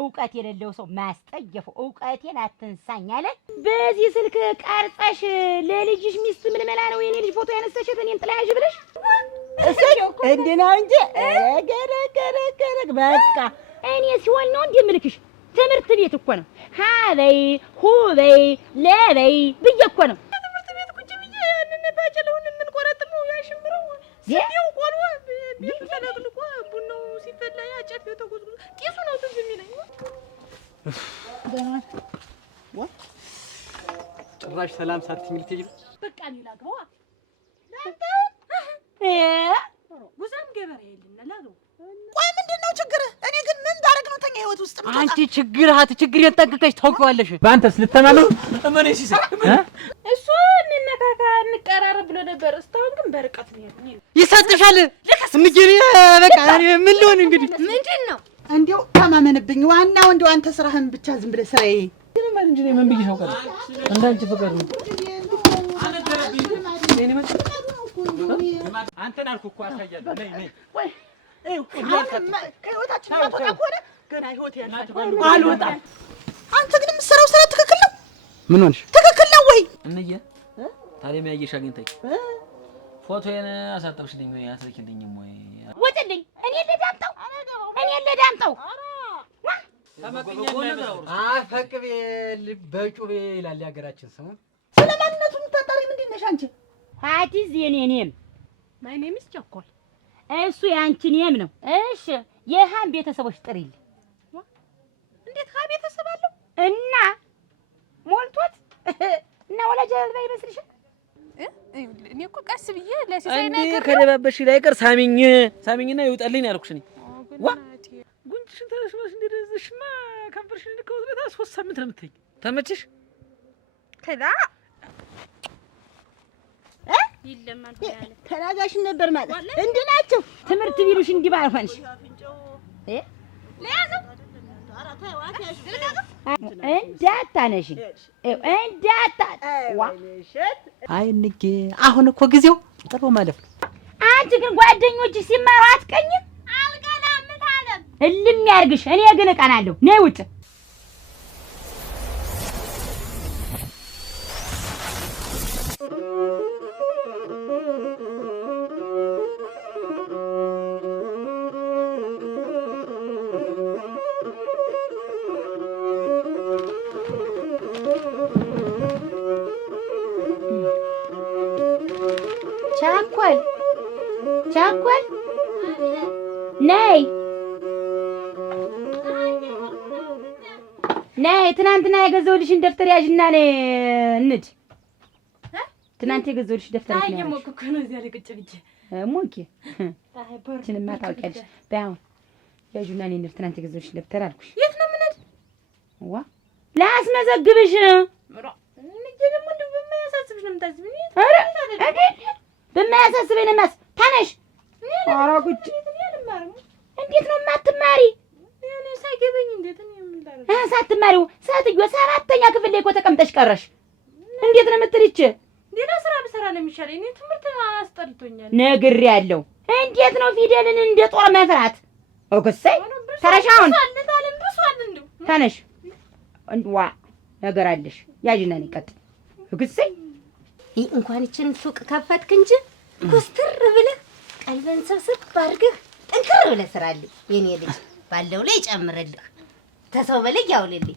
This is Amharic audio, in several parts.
እውቀት የሌለው ሰው ማስጠየፈው እውቀቴን አትንሳኝ አለ። በዚህ ስልክ ቀርጸሽ ለልጅሽ ሚስት ምን መላ ነው የኔ ልጅ ፎቶ ያነሳሽት እኔን ጥላያዥ ብለሽ እንዴ ነው እንጂ ገረገረገረግ በቃ እኔ ሲሆን ነው እንዴ ምልክሽ ትምህርት ቤት እኮ ነው ሃበይ ሁበይ ለበይ ብዬ እኮ ነው ትምህርት ቤት ቁጭ ብዬ ያንን ባጨለውን ምን ቆረጥመው ያሽምረው ሲዲው ቆሎ ቤት ተለቅልቆ ቡናው ሲፈላ ያጨት ተጎዝጉዞ ጢሱ ነው ትዝ የሚለኝ ጭራሽ ሰላም ሳትኝ ልትሄጂ ነው? በቃ እኔ ላግባዋ ላንተ ጉዛም ገበሬ የለም ላግባው። ቆይ ምንድነው ችግር? እኔ ግን ምን ባረግ ነው ተኛ ህይወት ውስጥ ምን አንቺ ችግር ጠንቅቀሽ ታውቂዋለሽ። በአንተስ ልተማመኑ ምን ሲሰ እሱ እንነካካ እንቀራረብ ብሎ ነበር። እስካሁን ግን በርቀት ነው ያለው። ይሰጥሻል እንግዲህ በቃ ምን ልሆን እንግዲህ ምንድነው እንዴው ተማመንብኝ። ዋናው እንዴው አንተ ስራህን ብቻ ዝም ብለህ ስራዬ ግን ማለት እንጂ ምን ብዬሽ አውቃለሁ። እንዳንቺ ፍቅር ነው አንተን አልኩ እኮ አሳያለሁ። ነይ ወይ ህይወታችን ማጥፋት ከሆነ ገና ህይወት ያልፋል። አልወጣም። አንተ ግን የምትሰራው ስራ ትክክል ነው? ምን ሆነሽ? ትክክል ነው ወይ? እንየ ታዲያ የሚያየሽ አግኝተኝ ፎቶዬን አሳጠብሽልኝ ወይ አትልኪልኝም ወይ? ወጥልኝ። እኔ ለዳምጠው አፈቅቤ በጩቤ ይላል ያገራችን ሰው። ስለማንነቱ የምታጣሪ ምንድን ነሽ አንቺ? ሀዲዝ የኔም ማይ ኔም ኢዝ ቸኮል እሱ ያንቺ ኔም ነው። እሺ የሃን ቤተሰቦች ጥሪልኝ። እንዴት ሃ ቤተሰብ አለው እና ሞልቶት እና ወላጅ አልባ ይመስልሽ? እኔ እኮ ቀስ ብዬ ለሲሳይ ነገር ከደባበሽ ላይ ቀር ሳሚኝና ይውጣልኝ ያልኩሽ ነኝ። ዋ ጉንጭሽን ተነስመሽ እንደደዘሽማ ከንፈርሽን ልከውት በታ 3 ሳምንት ነው የምትይኝ። ተመችሽ? ከዛ ይለማል ያለ ተናጋሽን ነበር ማለት እንዴ ናቸው ትምህርት ቢሉሽ እንዲህ ባልሆንሽ ለያዘው እንዳታነሽ እንዳታዋ አይንጌ አሁን እኮ ጊዜው ጥሩ ማለፍ ነው። አንቺ ግን ጓደኞችሽ ሲማሩ አትቀኝም? አልቀናም። ምን አለም እልም ያርግሽ። እኔ ግን እቀናለሁ። ነይ ውጭ። ቻኮል ነይ ትናንትና የገዛሁልሽን ደፍተር ያዥና ነይ እንድ ትናንት የገዛሁልሽ ደፍተር ነው። አይ ሞክ እኮ ነው እዚያ ላይ ቁጭ ብዬ ሞክ እቺንማ ታውቂያለሽ። ባው ያዥና ነይ እንድ ትናንት የገዛሁልሽ ደፍተር አልኩሽ። የት ነው የምንሄድ? ዋ ላስመዘግብሽ እንዴ ደግሞ በማያሳስብሽ ነው የምታስብኝ? ኧረ በማያሳስበኝ ነው ታነሽ። ኧረ ጉድ እንዴት ነው የማትማሪ? እኔ ሳይገበኝ እንዴት ነው የምላረው? ሳትማሪው ሳትዮ 7ኛ ክፍል ላይ እኮ ተቀምጠሽ ቀረሽ። እንዴት ነው የምትልች? ሌላ ስራ ብሰራ ነው የሚሻለኝ። እኔ ትምህርት አስጠልቶኛል። ነግሬያለሁ። እንዴት ነው ፊደልን እንደ ጦር መፍራት? ኦክሰይ ተረሻውን ታነሽ ዋ ነገር አለሽ ያጅና ነው ቀጥ ኦክሰይ እንኳን እችን ሱቅ ከፈትክ እንጂ ኮስተር ብለህ ቀልበን ሰብስብ አድርገህ ጠንክር ብለህ ስራልኝ። የኔ ልጅ ባለው ላይ ጨምርልህ ተሰው በላይ ያውልልኝ።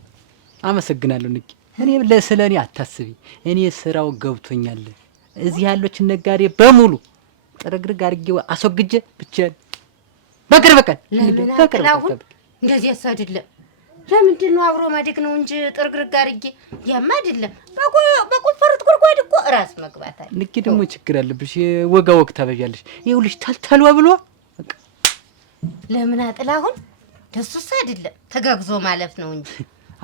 አመሰግናለሁ ንቂ። እኔ ለስለኔ አታስቢ። እኔ ስራው ገብቶኛል። እዚህ ያሉትን ነጋዴ በሙሉ ጥርግርግ አድርጌው አስወግጄ ብቻዬን በቅርብ ቀን እንደዚህ አይደለም። ለምንድን ነው አብሮ ማደግ ነው እንጂ ጥርግርግ አድርጌ ያማ አይደለም። በቆፈሩት ጉድጓድ እኮ ራስ መግባት አለ። ንቂ ደግሞ ችግር አለብሽ። ወጋ ወግ ታበዣለሽ። ይኸውልሽ ተልተልዋ ብሎ በቃ ለምን አጥላሁን ደሱስ አይደለም ተጋግዞ ማለፍ ነው እንጂ።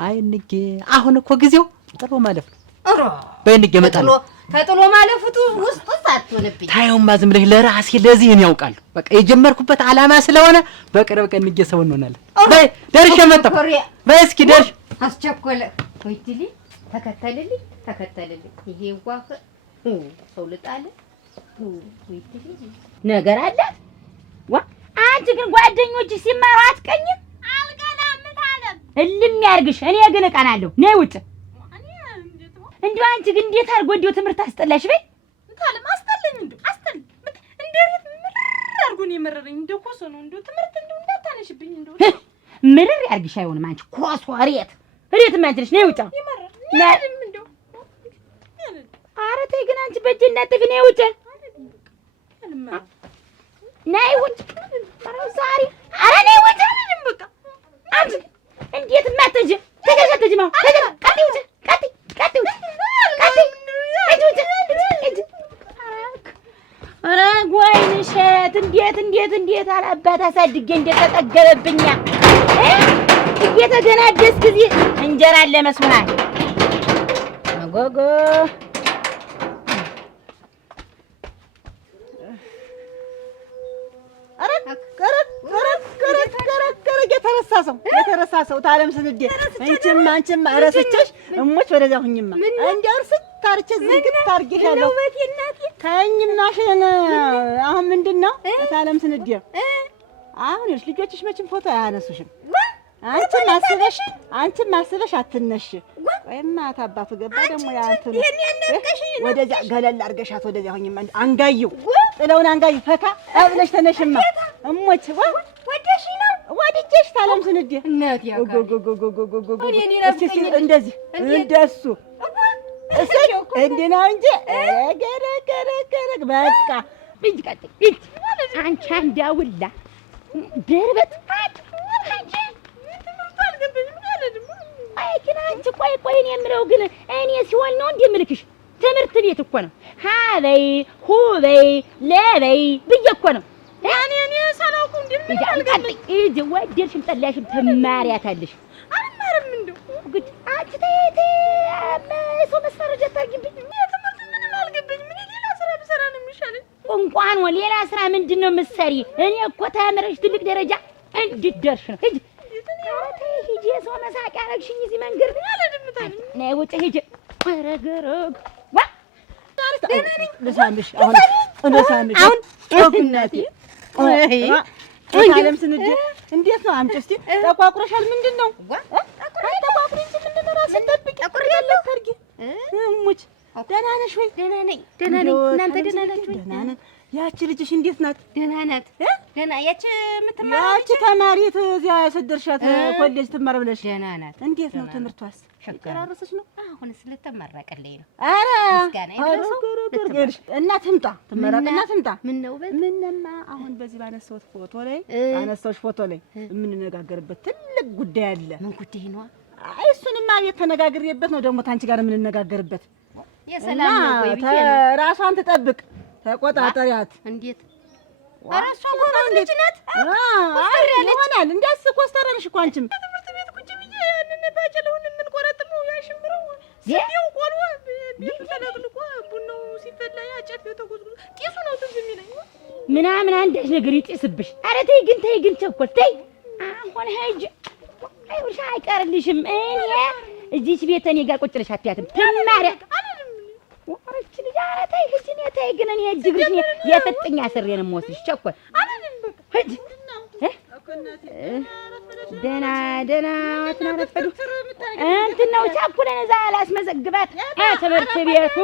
አይ ንቂ አሁን እኮ ጊዜው ጥሎ ማለፍ ነው። ኧረ በእንግዲህ ገመጣለ ተጥሎ ማለፉት ውስጥ ሳትሆንብኝ ታየውማ ዝም ብለሽ ለራሴ ለዚህ እኔ ያውቃለሁ። በቃ የጀመርኩበት ዓላማ ስለሆነ በቅርብ ቀን እንገሰው እንሆናለን። በይ ደርሼ መጣሁ። በይ እስኪ ደርሽ አስቸኮለ ወይትሊ ተከተልልኝ ይሄ ዋህ ሰው ልጣለ ወይትሊ ነገር አለ። ዋ አንቺ ግን ጓደኞችሽ ሲማሩ አትቀኝም? እልም ያርግሽ። እኔ ግን እቀናለሁ። ነይ ውጭ። እንደው አንቺ ግን እንዴት አድርጎ እንደው ትምህርት አስጠላሽ በይ። ታለም አስጠላኝ። እንደው አስጠላኝ። እንዴት ምርር አድርጎ ነው የመረረኝ። እንደው ኮሶ ነው እንደው ትምህርት እንደው እንዳታነሽብኝ። እንደው ምርር ያርግሽ። አይሆንም አንቺ ኮሶ ሬት ማንችልሽ። ነይ ውጭ። ያለም እንደው ኧረ ተይ ግን አንቺ በእጄ እንዳትጥፊ። ነይ ውጭ። ነይ ውጭ። ዛሬ ኧረ ነይ ውጭ። በቃ አንቺ እንዴት ማተጅ ተገዛተጅ ነው ተገዛ ቀጥ ውጭ ቀጥ ውጭ ኧረ ወይንሸት እንዴት አላባት አሳድጌ እንዴት ተጠገበብኛ እየተገናደስ ጊዜ እንጀራ ለመስማት ጎጎ የተረሳ ሰው ታለም ስንዴ አንቺም ረስቼሽ እሞች ወደዚያ ሁኝማ እንዲያው እርስ ታርቼ ዝግት ታርጌሻለሁ። ከእኝማሽን አሁን ምንድን ነው ታለም ስንዴ አሁን ይኸውልሽ ልጆችሽ መቼም ፎቶ አያነሱሽም። አንቺም አስበሽ አትነሽ። ወይማ ታባቱ ገባ ደግሞ ያንተው ወደዚያ ገለል አድርገሻት ወደዚያ ሁኝማ አንጋየው ጥለውን አንጋይ ፈካ አብለሽ ተነሽማ እሞች ወደሽ ነው ወድጄሽ ታለም ስንዴ እናት እንደዚህ እንደሱ እንዲህ ነው እንጂ ገረገረገረ በቃ ልጅ ቀጥ አንቺ እንዳውላ ደርበት አንቺ ቆይ እኔ የምለው ግን እኔ ሲሆን ነው እንዴ የምልክሽ? ትምህርት ቤት እኮ ነው ሀበይ ሁበይ ለበይ ብዬ እኮ ነው እኔ ሳላውቁ እንደምን እጂ ወደድሽም ጠላሽም ትማሪያታለሽ። አልማርም እንደው ግድ አንቺ ተይቴ ሰው መስፈረጃ ታርጊብኝ። ትምህርት ምንም አልገባኝ። ምን ሌላ ስራ ብሰራ ነው የሚሻለኝ? እንኳን ሌላ ስራ ምንድን ነው የምትሰሪ? እኔ እኮ ተምረሽ ትልቅ ደረጃ እንድትደርሽ ነው። ሂጂ ሂጂ። የሰው መሳቂያ አደረግሽኝ እዚህ መንገድ አለድምታኝ። ነይ ውጭ ሂጂ። ረገረግ ልሳምሽ አሁን ልሳምሽ አሁን እናቴ ታለም ስንዴ እንዴት ነው? አምጪ እስኪ ተቋቁረሻል። ምንድን ነው ተቋቁሪ እንጂ ምንድን ነው? ራስሽን ጠብቂ። አቁርያለሁ ታርጊ እሙች ደህና ነሽ ወይ? ደህና ነኝ። እናንተ ደህና ናችሁ ወይ? ደህና ነን። ያቺ ልጅሽ እንዴት ናት? ደህና ናት። ደህና ያቺ የምትማር ያቺ ተማሪት እዚያ የሰደርሻት ኮሌጅ ትማር ብለሽ ደህና ናት። እንዴት ነው ትምህርቷስ? ጨራረሰች ነው? አሁንስ ልትመረቅልኝ ነው። ኧረ ምስጋና ይድረሰው። እና ትምጣ ትመረቅና ትምጣ። ምን ነው ምንማ አሁን በዚህ ባነሳሁት ፎቶ ላይ ባነሳሁሽ ፎቶ ላይ የምንነጋገርበት ትልቅ ጉዳይ አለ። ምን ጉዳይ ነው? አይ እሱንማ የተነጋግሬበት ነው ደግሞ ታንቺ ጋር የምንነጋገርበት። የሰላም ነው ወይ ብዬ ነው። ራሷን ትጠብቅ፣ ተቆጣጣሪያት። እንዴት? ኧረ እሷ ጎበዝ ልጅ ናት። ይሆናል እንዳስ ኮስተረንሽ እኮ አንቺም ትምህርት ቤት ቁጭ ብዬ ያንን ባጨለውን የምንቆረጥመው ያሽምረው ሲዲው ቆሎ ቤቱ ተለቅልቆ ቡናው ሲፈላ ያጨት ተጎዝጉዞ ጢሱ ነው ትዝ የሚለኝ ምናምን አንዳች ነገር ይጤስብሽ። ኧረ ተይ ግን ቸኮል ተይ። አሁን ሂጂ አይውሽ አይቀርልሽም። እኔ እዚህች ቤት እኔ ጋር ቁጭ ብለሽ አትያትም ትማሪያ ወርች ልጅ። ኧረ ተይ ሂጂ። እኔ ተይ ግን እኔ እጅግሽ ነው የፍጥኛ ስሬ ነው የምወስድሽ። ቸኮል ሂጂ። ደህና አትናረፈዱ እንትን ነው ቻኩለን እዛ ላስመዘግባት ትምህርት ቤቱ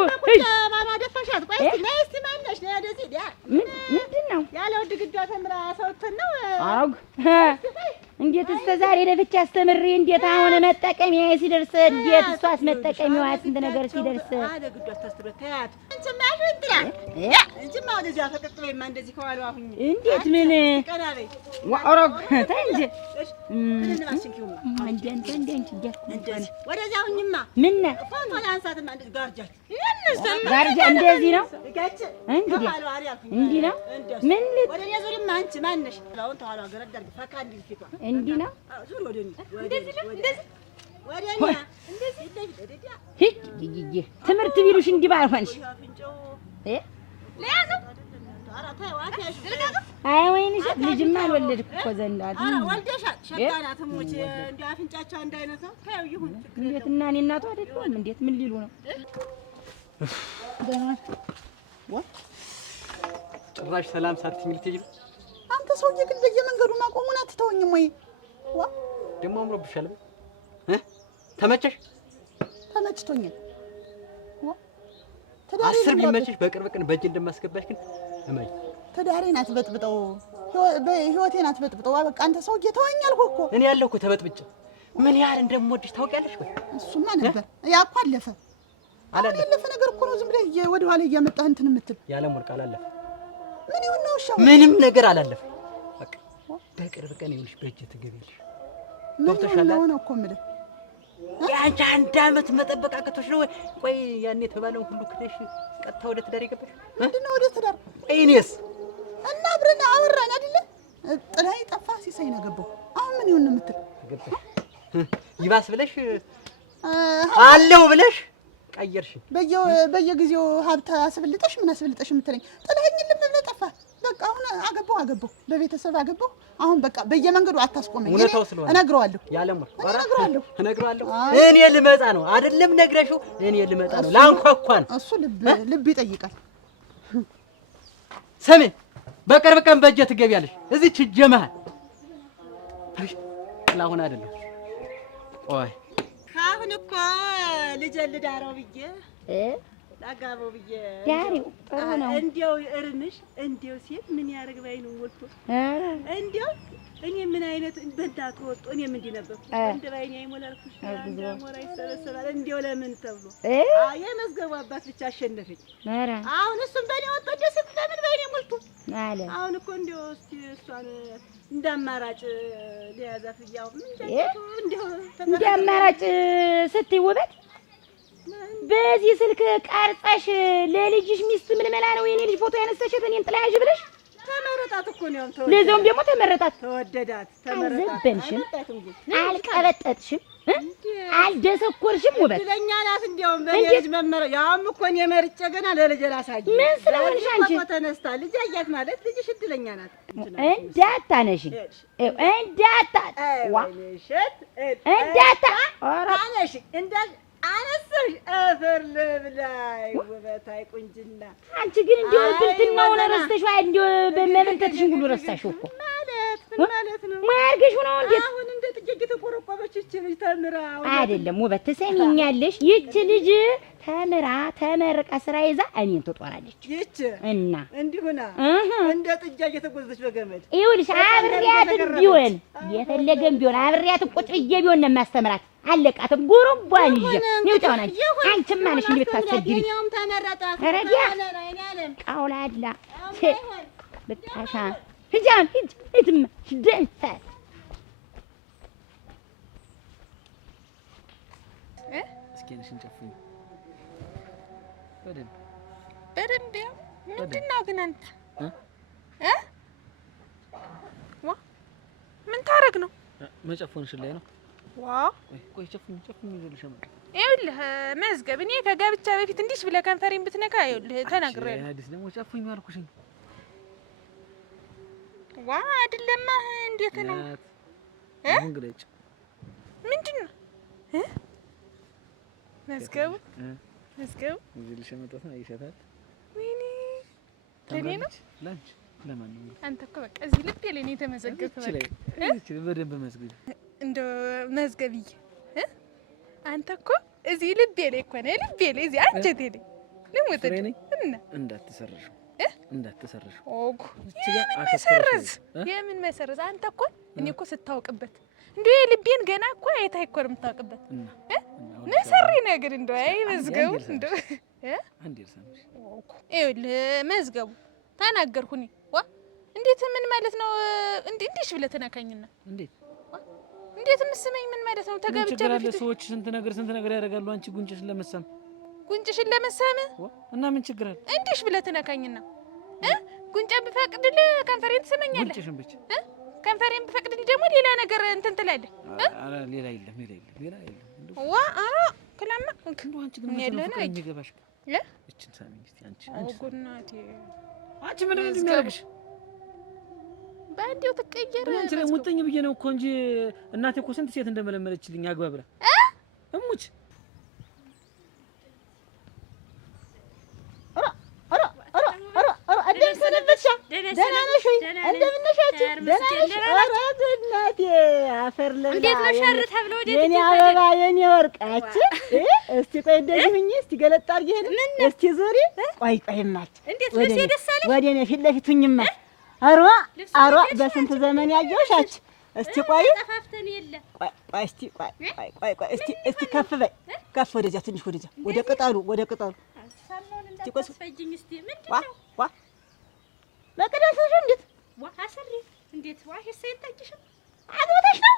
ምንድን ነው ያለው ድግዳ ተምራ ሰውትን ነው አው እንዴት እስከ ዛሬ ለብቻ አስተምሬ እንዴት አሁን መጠቀሚያ ሲደርስ እንዴት እሷስ መጠቀሚያዋ ስንት ነገር ሲደርስ አለ ግዳ ተስተበታያት እንጂ ማው ለዚያ ፈቀጥበይማ እንደዚህ ከዋለው አሁን እንዴት ምን ቀናበይ ወአረግ ተንጂ እንደዚህ ወደዚያ አሁንማ ምን ፎቶ ላንሳትማ እንደዚህ ጋርጃ እንደዚህ ነው እንግዲህ እንዲህ ነው ምን ወደኔ ዙሪማ አንቺ ማነሽ አሁን ተኋላ ገረዳር ፈካ እንዲል ፊቷ እንዲህ ነው ዙር ወደኔ እንደዚህ ወደኔ እንደዚህ ትምህርት ቢሉሽ እንዲህ ባልሆንሽ ለያዘው አይ ወይንሽ ልጅማ አልወለድኩ እኮ ዘንዳት ወልደሻል። ሸጋናት ሞች እንዲህ አፍንጫቸው አንድ አይነት ነው። ታየው ይሁን እንዴት እና እኔ እናቷ አይደለም እንዴት ምን ሊሉ ነው? ጭራሽ ሰላም ሳትይኝ ልትሄጂ ነው? አንተ ሰውዬ ግን በየመንገዱ ማቆሙን አትተውኝም ወይ? ደግሞ አምሮብሻል። ተመቸሽ? ተመችቶኛል። አስር ቢመችሽ በቅርብ ቀን በእጅ እንደማስገባሽ ግን እመኝ። ትዳሬን አትበጥብጠው፣ ህይወቴን አትበጥብጠው። በቃ አንተ ሰውዬ ተወኝ አልኩህ እኮ። እኔ ያለሁ እኮ ተበጥብጬ ምን ያህል እንደምወድሽ ታውቂያለሽ ወይ? እሱማ ነበር። ያ እኮ አለፈ። አሁን ያለፈ ነገር እኮ ነው። ዝም ብለህ ወደ ኋላ እያመጣህ እንትን የምትል ያለም ወርቅ አላለፈ። ምን ይሁን ነው? እሺ ምንም ነገር አላለፈ። በቃ በቅርብ ቀን ይኸውልሽ በእጅ ትገቢያለሽ። ገብቶሻል? ነው እኮ የምልህ ያንቺ አንድ ዓመት መጠበቅ አቅቶሽ ነው? ቆይ ያኔ የተባለውን ሁሉ ክደሽ ቀጥታ ወደ ትዳር የገባሽ? ምንድን ነው ወደ ትዳር? ቆይ እኔስ እና አብረን አወራን አይደለ? ጥላዬ ጠፋ ሲሳይ ነው ገባሁ። አሁን ምን ይሁን ነው የምትል? ገባሽ? ይባስ ብለሽ አለው ብለሽ ቀየርሽ። በየጊዜው ሀብት አስብልጠሽ ምን አስብልጠሽ የምትለኝ ጥላኸኝ ልም ብለህ ጠፋህ። በቃ አሁን አገባሁ በቤተሰብ አገባሁ። አሁን በቃ በየመንገዱ አታስቆመኝ። እውነታው ስለሆነ እነግረዋለሁ። እነግረዋለሁ። እኔ ልመጣ ነው አይደለም? ነግረሽው እኔ ልመጣ ነው። ላንኳኳ ነው። እሱ ልብ ይጠይቃል። ስሚ፣ በቅርብ ቀን በእጄ ትገቢያለሽ። እዚህች እጄ መሀል ለአሁን አይደለም። ቆይ አሁን እኮ ልጄን ልዳረው ብዬ ላጋባው ብዬ ዳሪው ጥሩ ነው። እንዲያው እርንሽ እንዲያው ሴት ምን ያደርግ ባይ ነው ወጥቶ እንዲያው እኔ ምን አይነት በእናቱ ወጥቶ እኔ ምን ነበር እንደ ባይኔ አይሞላልኩሽ ሞራ ይሰበሰባል። እንዲያው ለምን ተብሎ የመዝገቡ አባት ብቻ አሸነፈኝ። አሁን እሱም በእኔ ወጥቶ ደስ ለምን ባይኔ ሞልቶ አለ። አሁን እኮ እንዲያው እስቲ እሷን እንዳማራጭ ሊያዛፍ ያው ምን እንዲያው እንዳማራጭ ስትይ ውበት በዚህ ስልክ ቀርጸሽ ለልጅሽ ሚስት ምን መላ ነው የኔ ልጅ ፎቶ ያነሳሽት እኔን ጥላያዥ ብለሽ ተመረጣት እኮ ነው ያንተ ለዛውም ደግሞ ተመረጣት። ተወደዳት ተመረጣት። አልዘበንሽም፣ አልቀበጠጥሽም፣ አልደሰኮርሽም። ውበት እድለኛ ናት። እንዲያውም በልጅ መመረ ያውም እኮ እኔ መርጬ ገና ለልጅ ላሳይ ምን ስለሆንሽ አንቺ ተነስታ ልጅ አያት ማለት ልጅሽ እድለኛ ናት። እንዳታነሺ እንዳታ አነሺ እንዳል አነሰሽ አፈር ልብላይ ውበት አይ ቁንጅና። አንቺ ግን እንዲያው ብልትናውን ረስተሽው እንዲያው በመመንተትሽን ሁሉ ረሳሽው እኮ ማለት ምን ማለት ነው? ማርገሽ ነው እንዴ? አሁን እንደ ጥቂት ተቆረቆበች እቺ ልጅ ተምራ አይደለም ውበት ትሰሚኛለሽ? ይቺ ልጅ ተምራ ተመርቃ ስራ ይዛ እኔን ትጦራለች። ይቺ እና እንዲሁና እንደ ጥጃ እየተጎዘች በገመድ ይኸውልሽ አብሬያትም ቢሆን የፈለገም ቢሆን አብሬያትም ቁጭ ብዬ ቢሆን ነው የማስተምራት። አለቃትም ጉሩምቧን ይዤ ይውጣው ነኝ። አንቺም ማለሽ እንዴ ብታስቸግሪ እኔም ተመረጣ ረዲያ ቃውላላ ብታሻ ሂጃን ሂድም ደንተ እስኪ ነሽን ጨፍኝ በደንብ ያው ምንድን ነው ግን አንተ ዋ ምን ታረግ ነው? መጨፈንሽ ላይ ነው። ዋው ቆይ ጨፍኝ ይዘልሽ ማለት ይኸውልህ መዝገብ፣ እኔ ከጋብቻ በፊት እንዲሽ ብለህ ከንፈሬን ብትነካ ይኸውልህ ተናግሬያለሁ። አዲስ ደግሞ ጨፍኝ አልኩሽኝ። ዋ አይደለማ እንዴት ነው? አሁን ግለጭ። ምንድን ነው መዝገቡ? መዝገቡ ይዘልሽ መጣታ ይሸታል። ወይኔ ለኔ ነው ላንቺ ለማን ነው? አንተ እኮ በቃ እዚህ ልቤ ላይ ነው የተመዘገብከው። እቺ በደንብ መዝገብ እንደው መዝገብዬ አንተ እኮ እዚህ ልቤ ላይ እኮ ነው፣ ልቤ ላይ እዚህ አንጀቴ ላይ ልሙት እና እንዳትሰርሽ ኦጉ መሰረዝ የምን መሰረዝ? አንተ እኮ እኔ እኮ ስታውቅበት እንደው የልቤን ገና እኮ አይታይ እኮ ነው የምታውቅበት ነሰሪ ነገር እንደው አይ መዝገቡ እንደው አንዴ ልሰምሽ። ይኸውልህ መዝገቡ ተናገርኩኝ። ዋ እንዴት ምን ማለት ነው? እንዴሽ ብለህ ተናካኝና እንዴት ምስመኝ ምን ማለት ነው? ተጋብቻ በፊት ሰዎች ስንት ነገር ያደርጋሉ። አንቺ ጉንጭሽን ለመሳም እና ምን ችግር አለ? እንዴሽ ብለህ ተናካኝና ጉንጫ ብፈቅድልህ ከንፈሬን ትስመኛለህ። ጉንጭሽን ብቻ ከንፈሬን ብፈቅድልህ ደግሞ ሌላ ነገር እንትን ትላለህ። አረ ሌላ የለም። ዋ አራ ከላማ እንደው አንቺ ምን ነው የሚገባሽ? እቺን ሳሚኝ እስቲ አንቺ ጉናቴ አንቺ ምን እንደሚያደርግሽ ባንዴው ተቀየረ። አንቺ ላይ ሙጥኝ ብዬ ነው እኮ እንጂ እናቴ እኮ ስንት ሴት እንደመለመለችልኝ አግባብላ እሙች ደህና ነሽ ወይ? እንደምን ነሽ? እናቴ አፈር ልብላ የኔ አበባ የኔ ወርቃች። እስቲ ቆይ እንደዚህ ሁኚ። እስቲ ገለጥ አድርጊ። እስቲ ዙሪ። ቆይ ቆይማች ወደ እኔ ፊት ለፊት ሁኚማ። አሯ በስንት ዘመን ያየሁሻች። እስቲ ቆይ ቆይ እስቲ ቆይ እስቲ ከፍ በይ ከፍ ወደዚያ ትንሽ ወደዚያ ወደ ቅጠሉ እስቲ ቆይ ፈጅኝ እስቲ ምንድነው ዋ በቀዳሰሽ እንዴት ዋሽ ሰይጣችሽም አጥወታሽ ነው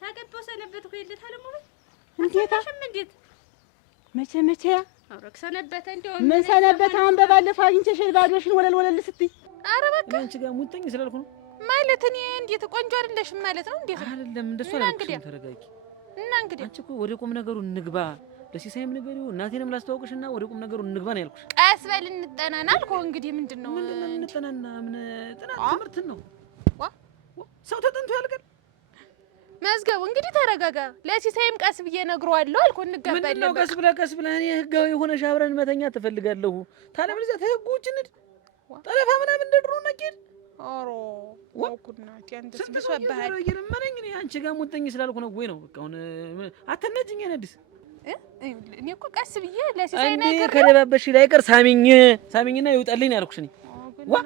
ታገባው ሰነበት እኮ ይልታ ለሞት እንዴት መቼ አውረክ ሰነበት እንደው ምን ሰነበት? አሁን በባለፈው አግኝቼሽ ባዶሽን ወለል ስትይ ኧረ በቃ አንቺ ጋር ሙጥኝ ስላልኩ ነው ማለት እኔ እንዴት ቆንጆ አይደለሽም ማለት ነው? እንዴት አይደለም እንደሱ አላልኩሽም። ተረጋጊ እና እንግዲህ አንቺ እኮ ወደ ቁም ነገሩ እንግባ። ለሲሳይም ንገሪው እናቴንም ላስተዋውቅሽና ወደ ቁም ነገሩ እንግባ ነው ያልኩሽ። ቀስ በል እንጠናና አልኩህ። እንግዲህ ምንድነው እንጠናና? ምን ጥናት ትምህርት ነው? ሰው ተጠንቶ ያልቀር መዝገቡ። እንግዲህ ተረጋጋ። ለሲሳይም ቀስ ብዬ እነግረዋለሁ አልኩህ። እንገባለን። ምንድነው ቀስ ብለህ እኔ ህጋዊ ሆነሽ አብረን መተኛ ትፈልጋለሁ። ታዲያ በለዚያ ተህጉ ውጭ እንሂድ። ጠለፋ ምናምን እንደ ድሮ ነቂል ኦሮ ወኩና አንተስ ብሶብሃል ይርመነኝ እኔ አንቺ ጋር ሙጥኝ ስላልኩ ነው ወይ ነው በቃ አሁን አተነጅኝ ነድስ እኔ እኮ ቀስ ብዬ ለሲሳይ ነገር ከደባበሽ ላይ ቀር ሳሚኝና ይውጣልኝ ያልኩሽ ነኝ። ዋ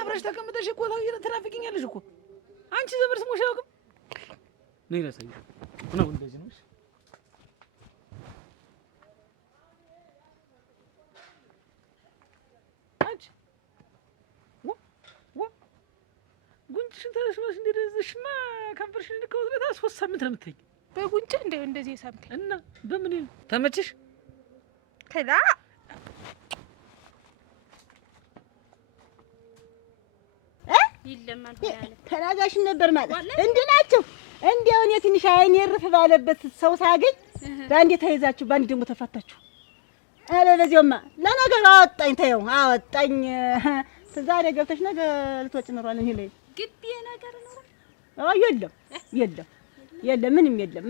አብረሽ ተቀምጠሽ እኮ ትናፍቂኛለሽ እኮ አንቺ ዘመድ ስሞሽ አላውቅም ነይ ለሳይ ነው እንደዚህ ነው። አንቺ ጉንጭሽን ተረሽማሽ እንደደዘሽማ ከንፈርሽን ልከውት 3 ሳምንት ነው የምትተኝ በጉንጭ እንደዚህ ሳምከኝ እና በምን ነው ተመችሽ? ከዛ ይለማል ሆያለ ተናጋሽን ነበር ማለት እንዴ ናቸው። እንዴው እኔ ትንሽ አይኔ እርፍ ባለበት ሰው ሳገኝ በአንዴ ተይዛችሁ በአንዴ ደግሞ ተፋታችሁ። አለ ለዚያማ ለነገር አወጣኝ ተይው አወጣኝ። ዛሬ ገብተሽ ነገ ልትወጪ ኖሯል። እኔ ላይ ግቢ ነገር ነው። አዎ የለም ምንም የለም።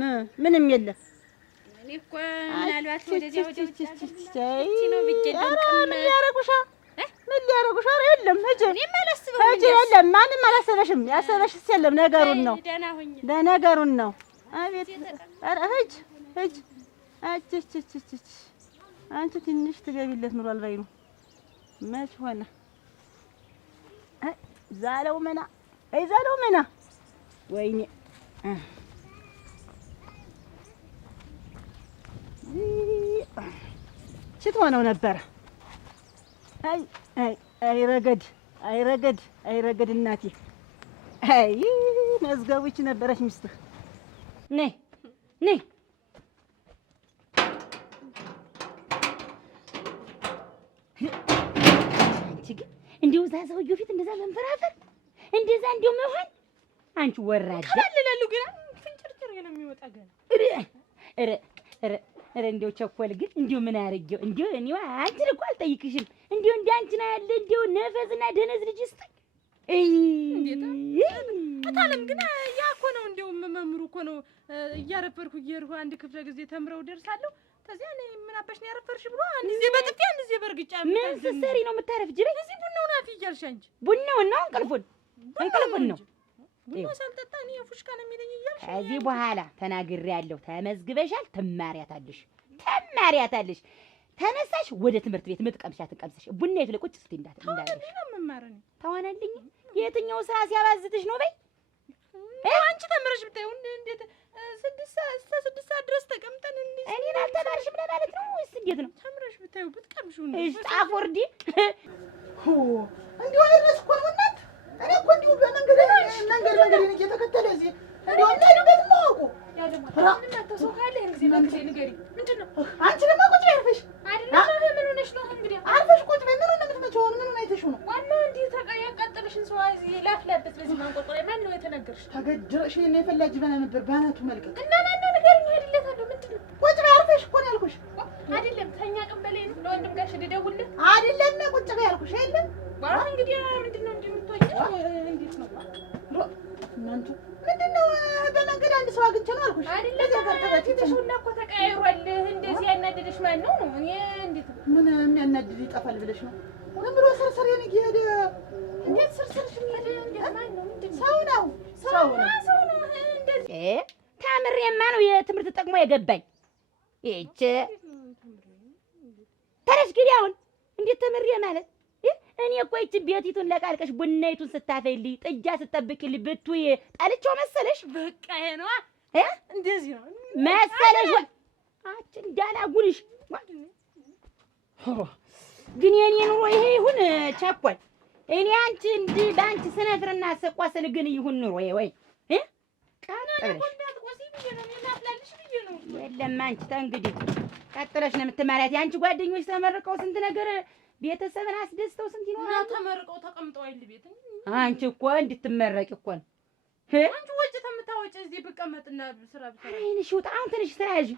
እኔ እኮ ምናልባት ወደዚያ ነው ቢጀደም ምን ያረጉሻ? ኧረ የለም ሂጂ የለም ማንም አላሰበሽም። ያሰበሽስ የለም ነገሩን ነው። አቤት ኧረ ሂጂ አንቺ ትንሽ ትገቢለት ኑሯል ባይ ነው መች ሆነ ዛለው መና ወይኔ ሽት ሆነው ነበር። አይረገድ እናቴ መዝገቡች ነበረች ሚስትህ ነይ አንቺ ግን እንዲሁ እዛ ሰውዬው ፊት እንደዛ መንፈራፈር እንደዛ እንዲሁ መሆን አንቺ ወራዳ ካለላሉ ግን ፍንጭርጭር ነው የሚወጣ ገና ኧረ እንዲሁ ቸኮል ግን እንዲሁ ምን አያረገው እንዲሁ እኔዋ አንቺን እኮ አልጠይቅሽም። እንዲሁ እንደ አንቺ ነው ያለ እንዲሁ ነፈስና ደነዝ ልጅ እስቲ አታለም ግን ያ እኮ ነው እንዲሁ መምህሩ እኮ ነው እያረፈርኩ እየሄድኩ አንድ ክፍለ ጊዜ ተምረው ደርሳለሁ። ከዚያ እኔ ምን አባሽ ነው ያረፈርሽ ብሎ አንድ ጊዜ በጥፊ አንድ ጊዜ በርግጫ ምን ስትሰሪ ነው የምታረፍጂ? እዚህ ቡናውን አፍ እያልሽ አንቺ ቡናውን ነው እንቅልፉን ነው ቡና ሳልጠጣ እኔ ፉሽካ ነው የሚለኝ እያልሽ ከዚህ በኋላ ተናግሬያለሁ። ተመዝግበሻል። ትማሪያታለሽ። ተነሳሽ ወደ ትምህርት ቤት ምትቀምሻትን ቀምሰሽ ቡና ይፍለ ቁጭ ስትይ እንዳለሽ ነው መማረኝ ተዋናልኝ። የትኛው ስራ ሲያባዝትሽ ነው በይ አንቺ ተምረሽ ብታዩ እንዴት 6 ሰዓት ድረስ ተቀምጠን እኔን አልተማርሽም ለማለት ነው ወይስ እንዴት ነው? ተምረሽ ብታዩ ብትቀምሹ ነው ጣፎርዲ እንዴ ወይስ እኮ ነው እናት እኔ እኮ እንዲሁ በመንገድ እየተከተለ እዚህ እንዲሁ እንደሄዱበት ማወቁ ምንም አትሰው ካለ እዚህ መንገድ ንገሪ። ምንድን ነው አንቺ ደግሞ ቁጭ በይ አርፈሽ አይደለም ምን ሆነሽ ነው? እንግዲህ አርፈሽ ቁጭ በይ። ምን ሆነ የምትመጪው? ምን አይተሽው ነው? ዋናው እንዲህ ያቃጠለሽን ሰው እዚህ ላፍላበት በዚህ ማንቆርቆር ማን ነው የተነገርሽ? ተገድረሽ እኔ የፈላጅ በላ ነበር ባናቱ መልቀቅ እና ማን ነው ንገሪኝ። አይደለታለሁ ምንድን ነው ቁጭ በይ አርፈሽ እኮ ነው ያልኩሽ። አይደለም ተኛ ቀን በላይ ነው ለወንድም ጋር ልደውልልህ አይደለም ቁጭ በይ ያልኩሽ አይደለም። ባል እንግዲህ ምንድን ነው እንደምትወጪው እንዴት ነው እናንተ ምንድነው? በመንገድ አንድ ሰው አግኝቼ ነው አልኩሽ። አይደለም ተጋጭተሽውና እኮ ተቀያይሯል። እንደዚህ ያናደደሽ ማን ነው? እኔ እንዴት ምን የሚያናድድ ይጠፋል ብለሽ ነው? ምን ብሎ ሰርሰር የኔ ይሄደ እንዴት ሰርሰርሽ የሚሄድ እንዴት ሰው ነው ሰው ነው እንደዚህ ታምሬማ ነው የትምህርት ጠቅሞ የገባኝ። ይህች ተረሽ ግዲ አሁን እንዴት ተምሬ ማለት እኔ እኮ ይህች ቤቲቱን ለቃልቀሽ ቡናይቱን ስታፈይልኝ ጥጃ ስጠብቂልኝ ብትይ ጠልቼው መሰለሽ? በቃ ይሄ ነዋ እንደዚህ ነው መሰለሽ? አንቺ እንዳላጉልሽ ግን የኔ ኑሮ ይሄ ይሁን ቸኮል። እኔ አንቺ እንዲህ በአንቺ ስነፍርና ስቆስል ግን ይሁን ኑሮ ወይ ቃና ለቆንዳት ቆሲ ብዬ ነው የማፍላልሽ ብዬ ነው። የለም አንቺ ተንግዲህ ቀጥለሽ ነው የምትማሪያት። የአንቺ ጓደኞች ተመርቀው ስንት ነገር ቤተሰብን አስደስተው ስንት ይኖራሉ። ተመርቀው ተቀምጠው አይደል ቤት። አንቺ እኮ እንድትመረቂ እኮ ነው። አንቺ ወጭ ተምታወጭ እዚህ ብቀመጥና ስራ ብሰራ አይንሽ ውጣ። አሁን ትንሽ ስራ ያዥ።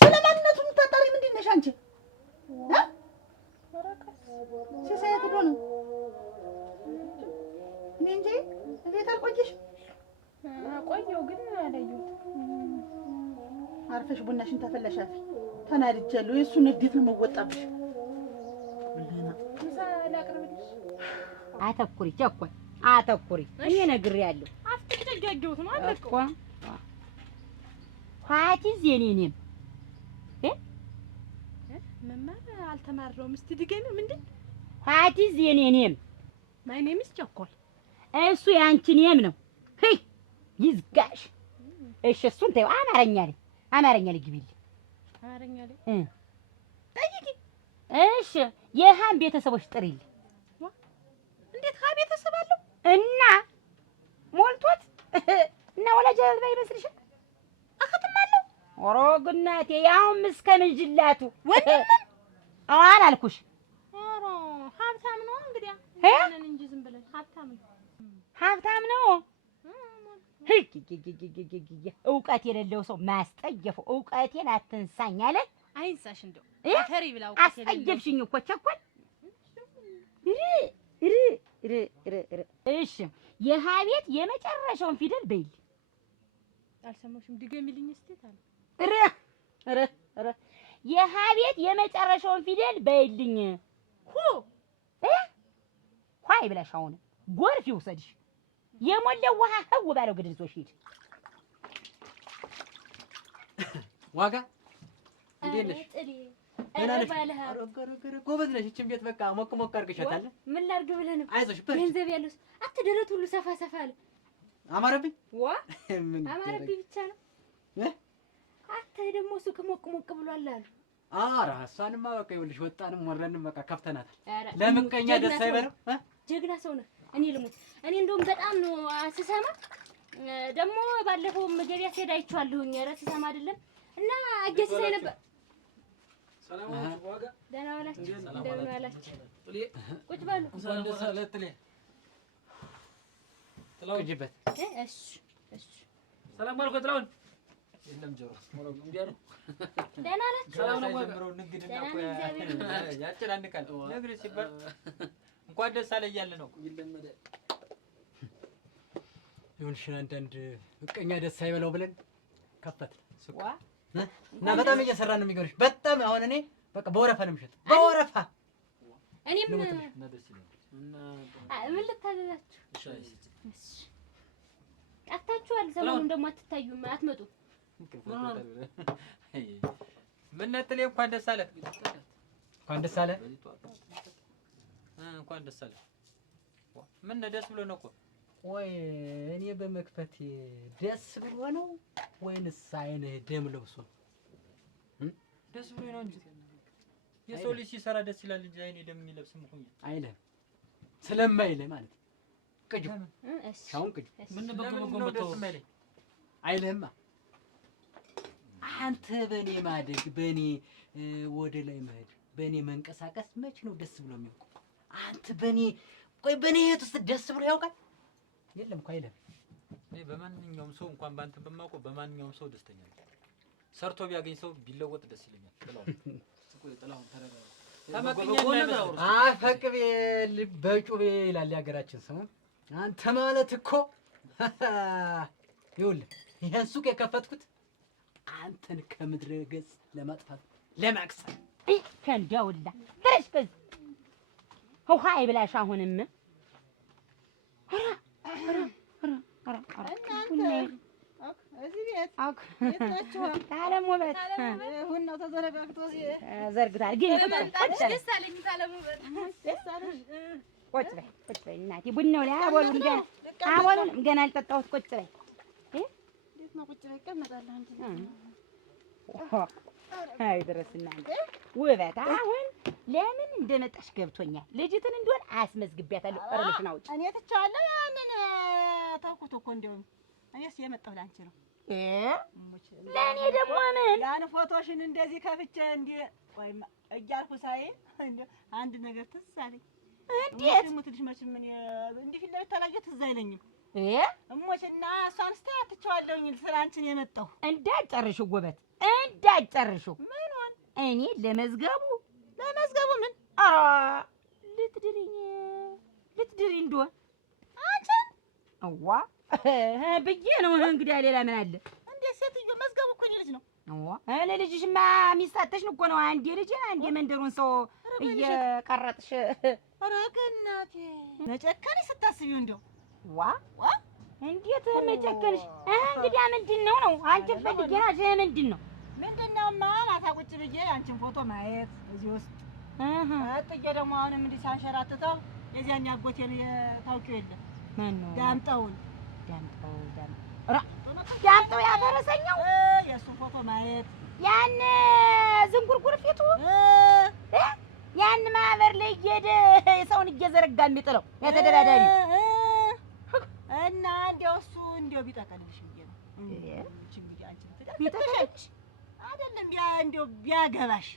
ስለማንነቱ የምታጣሪ ምንድን ነሽ አንቺ? ሲሳይ ሄዶ ነው እኔ እንጂ እንዴት አልቆየሽ? ቆየሁ ግን አላየሁትም። አርፈሽ ቡናሽን ታፈላሻፊ። ተናድጃለሁ። የእሱ ንዴት ነው መወጣብሽ። ምሳ ላቅርብልሽ? አተኩሪ ቸኮል አተኩሪ። እኔ ነግሬያለሁ። አፍጥጬ ነው አለቀው እኮ ኋቲዝ የኔኔም መማር አልተማረውም። እስቲ ድገሚ። ምንድን ኋቲዝ የኔኔም ማይ ኔም ኢዝ ቸኮል። እሱ ያንቺኔም ነው። ሄይ ይዝጋሽ። እሺ እሱን ተይው። አማርኛ ላይ ግቢልኝ። አማርኛ ላይ ጠይቂ። እሺ የሃን ቤተሰቦች ጥሪልኝ። እንዴት ሃ ቤተሰብ አለው እና ሞልቶት እና ወላጅ አልባ ይመስልሻል? አኸትም አለው። ኦሮ ግናቴ ያውም እስከ ምንጅላቱ ወንድም አዋን አልኩሽ። ኦሮ ሀብታም ነው እንግዲህ ነን እንጂ ዝም ብለን ሀብታም ነው። እውቀት የሌለው ሰው ማስጠየፈው። እውቀቴን አትንሳኝ አለ። አይንሳሽ እንደው አፈሪ ብላ አስጠየፍሽኝ እኮ ቸኮል። እሺ የሃ ቤት የመጨረሻውን ፊደል በይልኝ። አልሰማሽም? ድገሚልኝ እስቲ ታለ የሃ ቤት የመጨረሻውን ፊደል በይልኝ። ኋይ ብለሽ አሁን ጎርፍ ይውሰድሽ። የሞላው ውሃ ህው ባለው ግድል ዞሽ ሂድ። ዋጋ እንዴት ነሽ? ጎበዝ ነሽ። ይህችን ቤት በቃ ሞቅ ሞቅ አድርገሻታል። ምን ላድርግ ብለህ ነው? አይዞሽ ገንዘብ ያለው አትደረት ሁሉ ሰፋ ሰፋ አለ። አማረብኝ አማረብኝ ብቻ ነው። አንተ ደግሞ ሱቅ ሞቅ ሞቅ ብሏል አሉ። ኧረ እሷንማ በቃ ይኸውልሽ ወጣንም ወረንም በቃ ከፍተናታል። ለምቀኛ ደስ አይበለው። ጀግና ሰው ነህ። እኔ ልሙት። እኔ እንደውም በጣም ነው ስሰማ። ደግሞ ባለፈው ገበያ ስሄድ አይቼዋለሁኝ። ኧረ ስሰማ አይደለም እና አጀስሰኝ ነበር። ሰላም አለይኩም ዋጋ። ደህና ዋላችሁ? እንደምን ዋላችሁ? ቁጭ በሉ። ቁጭበት። እሺ እሺ። ሰላም አለይኩም ጥላውን። የለም ጆሮ እንዴ ነው? ደህና ናችሁ? ሰላም ነው ጀምሮ ንግድና እኮ ያጨናንቃል። ንግድ ሲባል እንኳን ደስ አለ እያለ ነው ይለመደ። ይኸውልሽ አንዳንድ ምቀኛ ደስ አይበለው ብለን ከፈትን ሱቅ እና በጣም እየሰራን ነው የሚገርምሽ። በጣም አሁን እኔ በቃ በወረፋ ነው የምሸጥ በወረፋ። እኔም እና ደስ ይላል እና ምን ልታዘዛችሁ? እሺ ጠፍታችኋል። ሰሞኑን ደግሞ አትታዩም፣ አትመጡም። ምን ነጥሌ እንኳን ደስ አለ እንኳን ደስ አለ እንኳን ደስ አለ። ምን ደስ ብሎ ነው እኮ። ወይ እኔ በመክፈቴ ደስ ብሎ ነው ወይንስ አይንህ ደም ለብሶ ነው? ደስ ብሎ ነው እንጂ የሰው ልጅ ሲሰራ ደስ ይላል እንጂ አይኔ ደም የሚለብስም እኮ አይልም። ስለማይልህ ማለት ነው። ቅጁ እሺ አሁን ቅጁ ምን በጎ ደስ የማይለኝ አይልህማ። አንተ በእኔ ማደግ፣ በእኔ ወደ ላይ መሄድ፣ በእኔ መንቀሳቀስ መች ነው ደስ ብሎ የሚያውቀው? አንተ በእኔ ቆይ በእኔ ህይወት ውስጥ ደስ ብሎ ያውቃል? የለም እኮ አይልም። እኔ በማንኛውም ሰው እንኳን ባንተ በማውቀው በማንኛውም ሰው ደስተኛ ነኝ። ሰርቶ ቢያገኝ ሰው ቢለወጥ ደስ ይለኛል። ጥላሁን ተረጋጋ። አፈቅቤ በጩቤ ይላል የሀገራችን ሰው። አንተ ማለት እኮ ይኸውልህ ይሄን ሱቅ የከፈትኩት አንተን ከምድረ ገጽ ለማጥፋት ለማክሰል ከንዳውላ ድረሽ ከዚህ ውሃ ይብላሽ። አሁንም ታለም ውበት ሁን ነው ተዘረጋግቶ ዘርግታል። ግን ደስ አለኝ። ታለም ውበት ቁጭ በይ እናቴ። ቡናው ላይ አቦሉን ገና አልጠጣሁት። ቁጭ በይ። እንዴት ነው ቁጭ በይ? ይቀመጣል አንቺ አይ ድረስ እናንተ ውበት አሁን ለምን እንደመጣሽ ገብቶኛል። ልጅትን እንደሆነ አስመዝግቢያታለሁ። ቀረልሽና ውጭ እኔ ትቻለሁ። ያንን ተውኩት እኮ እንደውም እኔስ የመጣሁ ላንቺ ነው። ለእኔ ደግሞ ምን ያን ፎቶሽን እንደዚህ ከፍቼ እንዲህ ወይም እያልኩ ሳይ አንድ ነገር ትዝ አለኝ። እንዴት ሙትልሽ መቼም ምን እንዲህ ፊት ለፊት ተላየ ትዝ አይለኝም። እሞችና እሷን ስታይ አትቼዋለሁኝ ስለ አንቺን የመጣሁ እንዳትጨርሽው ውበት እንዳትጨርሽው። ምን ሆን እኔ ለመዝገቡ ምን ኧረ ልትድሪ እንደሆን አንቺን እዋ ብዬ ነው እንግዲህ። ሌላ ምን አለ? እንዴት ሴትዮ መዝገቡ እኮ የእኔ ልጅ ነው። ለልጅሽማ ሚስታተሽ እኮ ነው። አንዴ ልጅን አንዴ መንደሩን ሰው እየቀረጥሽ። ኧረ ከእናቴ መጨከንሽ ስታስቢው እንደው ዋ እንዴት መጨከንሽ? እንግዲህ ምንድን ነው አንቺ ፈልጌ ምንድን ነው ማታ ቁጭ ብዬ አንቺን ፎቶ ማየት እዚህ ውስጥ ጥዬ ደግሞ አሁንም እንዲህ ሳንሸራትተው የዚያን ያጎቴን ታውቂው የለም ማነው? ዳምጠውን ዳምጠው ያፈረሰኛው የእሱን ፎቶ ማየት ያን ዝንጉርጉር ፊቱ ያን ማህበር ላይ እየሄደ ሰውን እየዘረጋ የሚጥለው የተደራዳሪ እና እንዲያው እሱ እንዲያው ቢጠቀልልሽ ብዬ ነው። እንግዲህ አንቺ ቢጠቀልልሽ አይደለም እንዲያው ቢያገባሽ።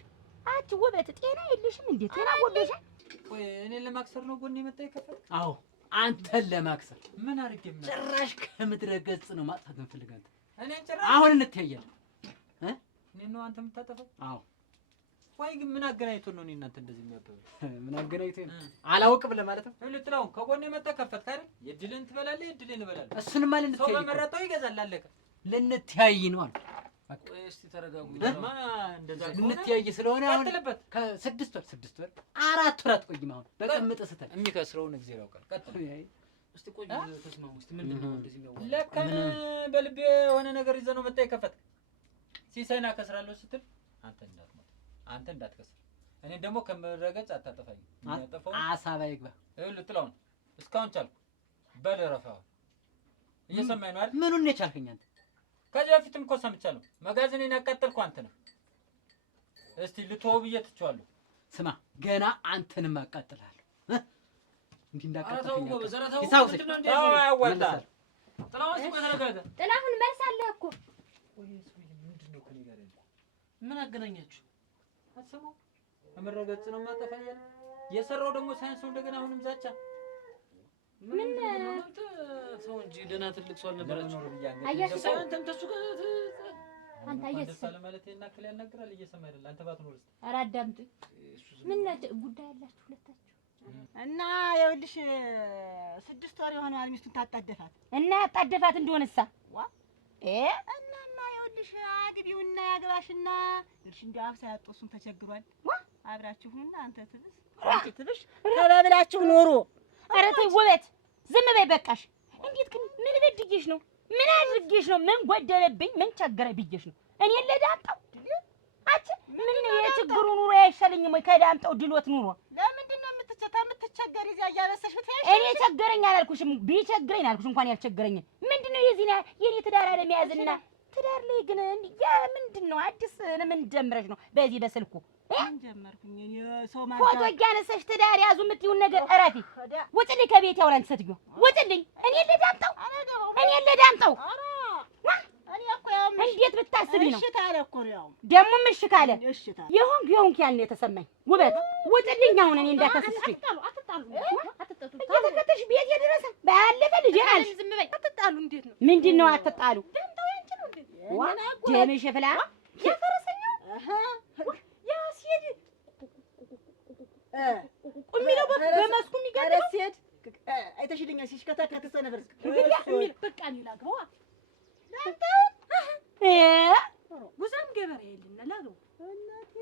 አንቺ ውበት ጤና የለሽም እንዴ? ጤና ጎደሻል። ቆይ እኔን ለማክሰር ነው ጎን የመጣ ይከፈል? አዎ አንተን ለማክሰር። ምን አድርጌ ምን ጭራሽ ከምድረ ገጽ ነው ማጥፋት እንፈልጋለን። እኔን ጭራሽ አሁን እንተያያለን። እኔን ነው አንተ የምታጠፋው? አዎ። ቆይ ግን ምን አገናኝቶ ነው እኔ እናንተ እንደዚህ የሚያበበው? ምን አገናኝቶ ነው? አላውቅም ለማለት ነው። ልጥላው ከጎን የመጣ ከፈትክ አይደል? የድልን ትበላለህ፣ የድልን እበላለሁ። እሱንማ ልንተያይ ሰው በመረጠው ይገዛል። አለቀ። ልንተያይ ነው አሉ። ቆይ እስቲ ተረጋጉ። ለማ እንደዛ ልንተያይ ስለሆነ አሁን ቀጥልበት። ከ6 ወር 4 ወር አትቆይም። አሁን በቀምጥ ስተል የሚከስረውን እግዚአብሔር ያውቃል። ቀጥል እስቲ ቆይ ተስማሙ። እስቲ ምንድነው እንደዚህ የሚያወራ? ለካ በልቤ የሆነ ነገር ይዘህ ነው መጣ የከፈትክ። ሲሳይና ከስራለሁ ስትል አንተ እንዳትከስር፣ እኔ ደግሞ ከምረገጽ አታጠፋኝ። የሚያጠፋው አሳባ ይግባ። ይኸውልህ ጥላውን እስካሁን ቻልኩ። በል ረፋው እየሰማኝ ነው አይደል? ምኑን ነው የቻልከኝ አንተ? ከዚህ በፊትም እኮ ሰምቻለሁ። መጋዘኔን ያቃጠልኩ አንተ ነህ። እስቲ ልተወው ብዬ ትቼዋለሁ። ስማ ገና አንተንም አቃጥላለሁ። እንዲህ እንዳቃጠልከኝ ጥላሁን መልስ አለህ እኮ። ምንድነው ከኔ ጋር ያለው? ምን አገናኛችሁ? አትሰማው? ከምረገጽ ነው የማጠፋኝ። የሰራው ደግሞ ሳይንስ ነው። እንደገና አሁንም ዛቻ ምን ሰው እንጂ ደህና ትልቅ ሰው አልነበራችሁ። አያችሁ አንተም ተሱ አንተ አያችሁ ሰለ ማለት የናክል ያናግራል። እየሰማ አይደል? አንተ ባትኖርስ? ኧረ አዳምጡኝ። ምን ጉዳይ ያላችሁ ሁለታችሁ? እና ይኸውልሽ 6 ወር የሆነዋል ሚስቱን ታጣደፋት እና ያጣደፋት እንደሆነሳ እናማ ይኸውልሽ አግቢውና ያግባሽና እርሽ እንዲያው አብሳ ያጡ እሱን ተቸግሯል። አብራችሁና አንተ ትብሽ ተባብላችሁ ኑሩ። ኧረ ተይ ውበት ዝም በይ በቃሽ። እንዴት ግን ምን በድጌሽ ነው? ምን አድርጌሽ ነው? ምን ጎደለብኝ? ምን ቸገረ ብዬሽ ነው? እኔ ለዳምጠው አንቺ ምን የችግሩ ኑሮ አይሻለኝም ወይ? ከዳምጠው ድሎት ኑሮ ለምንድን ነው የምትቸገሪ? እዚያ እያበሰሽ ብትሄጂ እኔ ቸገረኝ አላልኩሽም? ቢቸግረኝ አልኩሽ። እንኳን ያልቸገረኝ ምንድነው የዚህ የኔ ትዳር አለመያዝና ትዳር ላይ ግን ያ ምንድነው አዲስ ምን ጀምረሽ ነው? በዚህ በስልኩ ጀመርኩኝ እኔ ሰው ፎቶ እያነሳሽ ትዳር ያዙ የምትይውን ነገር እረፊ። ውጭልኝ ከቤት ያውራን ሴትዮ ውጭልኝ። እኔ ለዳምጠው እንዴት ብታስቢ ነው? እሺ ታለ እኮ ነው ደግሞ እሺ ካለ የሆንክ ያን የተሰማኝ ውበት ውጭልኝ። አሁን እኔ እንዳታስስሽ እየተከተልሽ ቤት የደረሰ ባለፈ ልጅ አልሽ። ዝም በይ አትጣሉ። እንዴት ነው? ምንድነው አትጣሉ? ዳምጠው ያንቺ ነው እንዴ? ደምሽ ፍላ ያፈረሰኛው ያ ሲሄድ ቁሚ ነው በመስኩ የሚጋደለው ሲሄድ አይተሽልኛል። ሲሽከታከት ሰነፈር የሚል በቃ ነው ላግባው ጉዛም ገበሬ የለና ላግባው እናቴ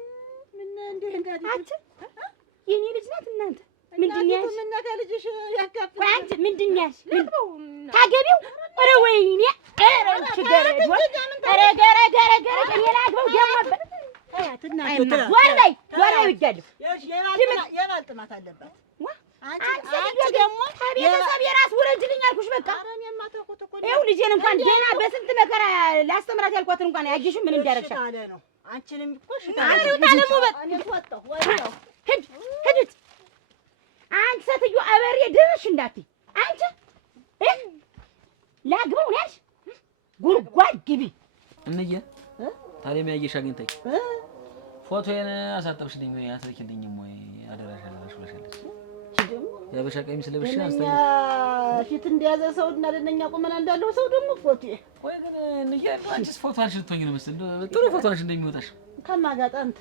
ምን እንዴ እንዳት አንቺ የኔ ልጅ ናት። እናንተ ምንድን ያልሽ? ምን ነገር ልጅሽ ያካፍል አንቺ ምንድን ያልሽ? ታገቢው? ኧረ ወይኔ የባል ጥማት አለባት። አንቺ ደግሞ ቤተሰብ የራስ ውረጅልኝ አልኩሽ። በቃ ይኸው ልጄን እንኳን ደህና በስንት መከራ ላስተምራት ያልኳትን እንኳን አየሽው ምን እንዳደረግሻት አለ ነው። አንቺንም እኮ ሂድ አንቺ ሴትዮ አበሬ ድርሽ እንዳትይ አንቺ ላግበው ነሽ ጉድጓድ ግቢ እንዬ ታዲያ የሚያየሽ አግኝተኝ ፎቶዬን አሳጠብሽልኝ ወይ አትልኪልኝም ወይ አደራሽ ብለሻለች። የሀበሻ ቀሚስ ለብሼ አስተኛ ፊት እንደያዘ ሰው እና ለነኛ ቁመና እንዳለው ሰው ደግሞ ፎቶ ወይ ግን እንዬ አንቺስ ፎቶ አልሽቶኝ ነው መሰል ጥሩ ፎቶ ነሽ እንደሚወጣሽ ከማጋጣ አንተ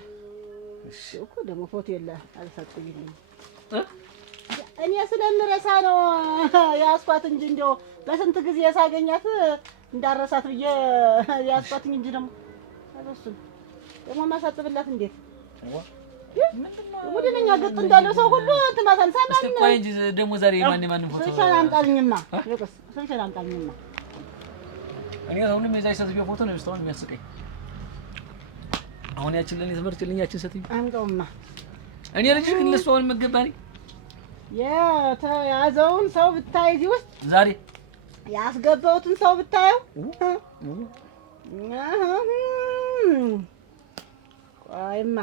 እሺ እኮ ደግሞ ፎቶ የለ አልሰጥልኝ እኔ ስለምረሳ ነው ያስኳት እንጂ እንደው በስንት ጊዜ ሳገኛት እንዳረሳት ብዬ ያስኳትኝ እንጂ ደግሞ ማሳጥብላት እንዴት ወደኛ ገጥ እንዳለው ሰው ሁሉ እንትማታን ሰማን እስቲ ቆይ እንጂ ደግሞ ዛሬ ማን ፎቶ ስልሻን አምጣልኝማ ስልሻን አምጣልኝማ እኔ አሁንም የዛይ ሰትዮ ፎቶ ነው እስካሁን የሚያስቀኝ አሁን ያችን ለኔ ትመርጭልኝ ያችን ሰትዮ አምጣውማ እኔ ልጅ ግን ለሱ አሁን መገባኒ የተያዘውን ሰው ብታይ እዚህ ውስጥ ዛሬ ያስገባውትን ሰው ብታየው ቆይማ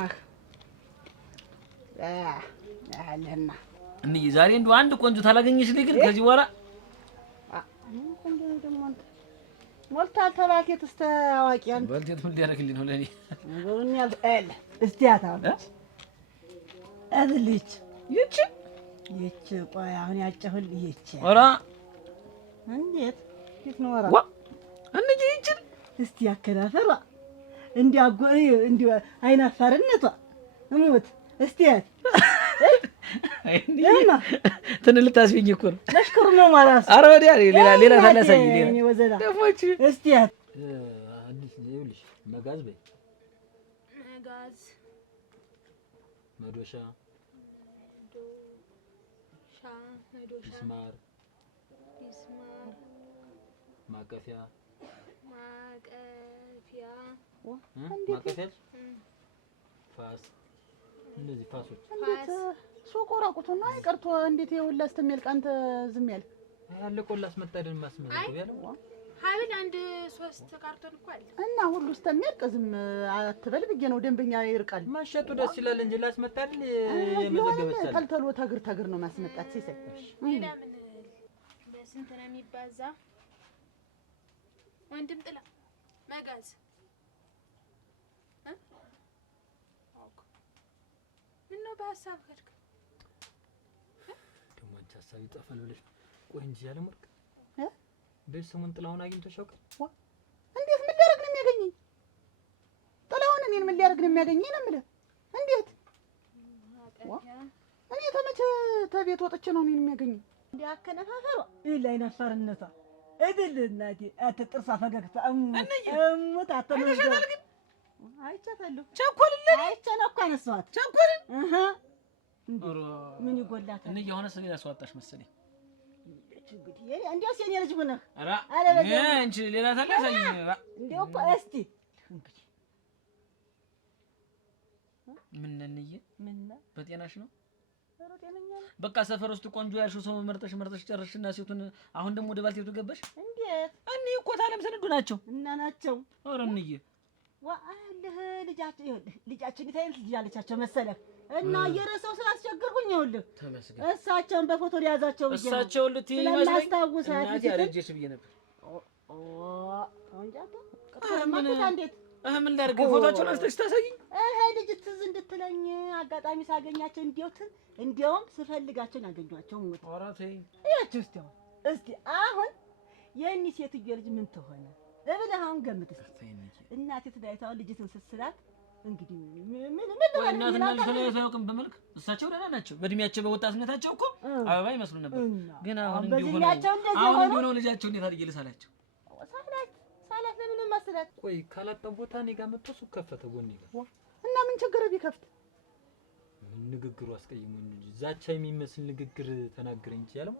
አለና እንዴ ዛሬ እንደው አንድ ቆንጆ ታላገኘሽልኝ ግን ከዚህ በኋላ ቆንጆ ደግሞ ሞልታል ተባኬት እስተ አዋቂያን በልቴት ምን ሊያደርግልኝ ነው ለኔ ነገሩን ያል እስቲ አታውቁት አድልች ይቺ ቆይ አሁን ያጨሁል ይቺ ኧረ እንዴት ነው ኧረ እንጂ ይቺ እስቲ ያከናፈሯ እንዲያጎ አይናፋርነቷ እሙት እስቲ ያማ ትንልታስቢኝ እኮ ነው ለሽክሩ ነው ማለት ኧረ ወዲያ ሌላ ታላሳይ ደሞች እስቲ አዲስ ይኸውልሽ መጋዝ በይ መጋዝ መዶሻ ሚስማር ማቀፊያ ፋስ እነዚህ ፋሶች ሱቁ ራቁቱን ነው አይቀርቶ እንዴት ይኸውልህ እስተሚል ቀንተ ዝም ያለ ያለቆላ አስመጣደን ማስመጣው ያለው ሀብል አንድ 3 ካርቶን እኮ አለ እና ሁሉ እስተሚያልቅ ዝም አትበል ብዬ ነው። ደንበኛ ይርቃል ማሸጡ ደስ ይላል እንጂ ላስመጣል የመዘገበቻል ተልተሎ ተግር ነው ማስመጣት ሲሰይ ሌላ ምን በስንት ነው የሚባዛ ወንድም ጥላ መጋዝ ምን ነው በሐሳብ ከርክ ደግሞ አንቺ ሐሳብ ይጠፋል ብለሽ ቆይ እንጂ ያለ ሙርክ ደስ ሰሞን ጥላውን አግኝተሽ ያውቃል? እንዴት ምን ሊያደርግ ነው የሚያገኘኝ? ጥላውን እኔን ምን ሊያደርግ ነው የሚያገኘኝ ነው የምልህ። እንዴት እኔ ተመቸ ተቤት ወጥቼ ነው እኔን የሚያገኘኝ? እንዲያከነፋፈሯ ላይ ነፋርነቷ እድል እናቴ አትጥርሷ ፈገግታ እሙት አተነገር አይቻታለሁ። ቸኮልልኝ አይቼ ነው እኮ አነሳኋት። ቸኮልን ምን ይጎላታል? እኔ የሆነ ሰው ሌላ ሰው አጣሽ መሰለኝ። እንግዲህ እንዴውስ የኔ ልጅ ሆነህ አረ አንቺ ሌላ ታላሳኝ እንዴው እኮ እስቲ እንግዲህ ምን ነንዬ ምን በጤናሽ ነው? ኧረ ጤነኛ ነኝ። በቃ ሰፈር ውስጥ ቆንጆ ያልሽው ሰው መርጠሽ ጨረሽና ሴቱን አሁን ደግሞ ወደ ባልቴቱ ገባሽ? እንዴት እኔ እኮ ታለም ሰነዱ ናቸው እና ናቸው። ኧረ እንዬ ዋአለህ ልጃቸው ይኸውልህ ልጃቸው እንዴት አይነት ልጅ አለቻቸው መሰለህ እና የረሳው ስላስቸገርኩኝ ይኸውልህ ተመስገን እሳቸውን በፎቶ ሊያዛቸው ብዬ ነው። እሳቸውን ልትይ ይመስለኝ ስለማስታውሳት እናቴ አረጀሽ ብዬ ነበር። አንጃታ ከተማታ እንዴት ምን ላድርግ ፎቶአቸውን አንስተሽ ታሳይኝ? ልጅ ትዝ እንድትለኝ አጋጣሚ ሳገኛቸው እንዲያውም ስፈልጋቸው ያገኟቸው ሞት ኧረ ተይ እያችሁ እስቲ አሁን የእኔ ሴትዮ ልጅ ምን ትሆነ እብለህ አሁን ገምት እስቲ እናቴ ትዳይታው ልጅትን ስስላት እንግዲህ ምን እናትና ልጅ ተለያይተው ያውቅም በመልክ እሳቸው ደህና ናቸው። በእድሜያቸው በወጣትነታቸው እኮ አበባ ይመስሉ ነበር። ግን አሁን እንዲሁ ነው ልጃቸው እንዴት አድርጌ ልሳላቸው? ሳላት ለምን መስላት? ቆይ ካላጣው ቦታ እኔ ጋር መጥቶ ሱቅ ከፈተ ጎኔ ጋር እና ምን ችግር ቢከፍት ምን ንግግሩ አስቀይሞኝ እንጂ ዛቻ የሚመስል ንግግር ተናገረኝ እንጂ ያለው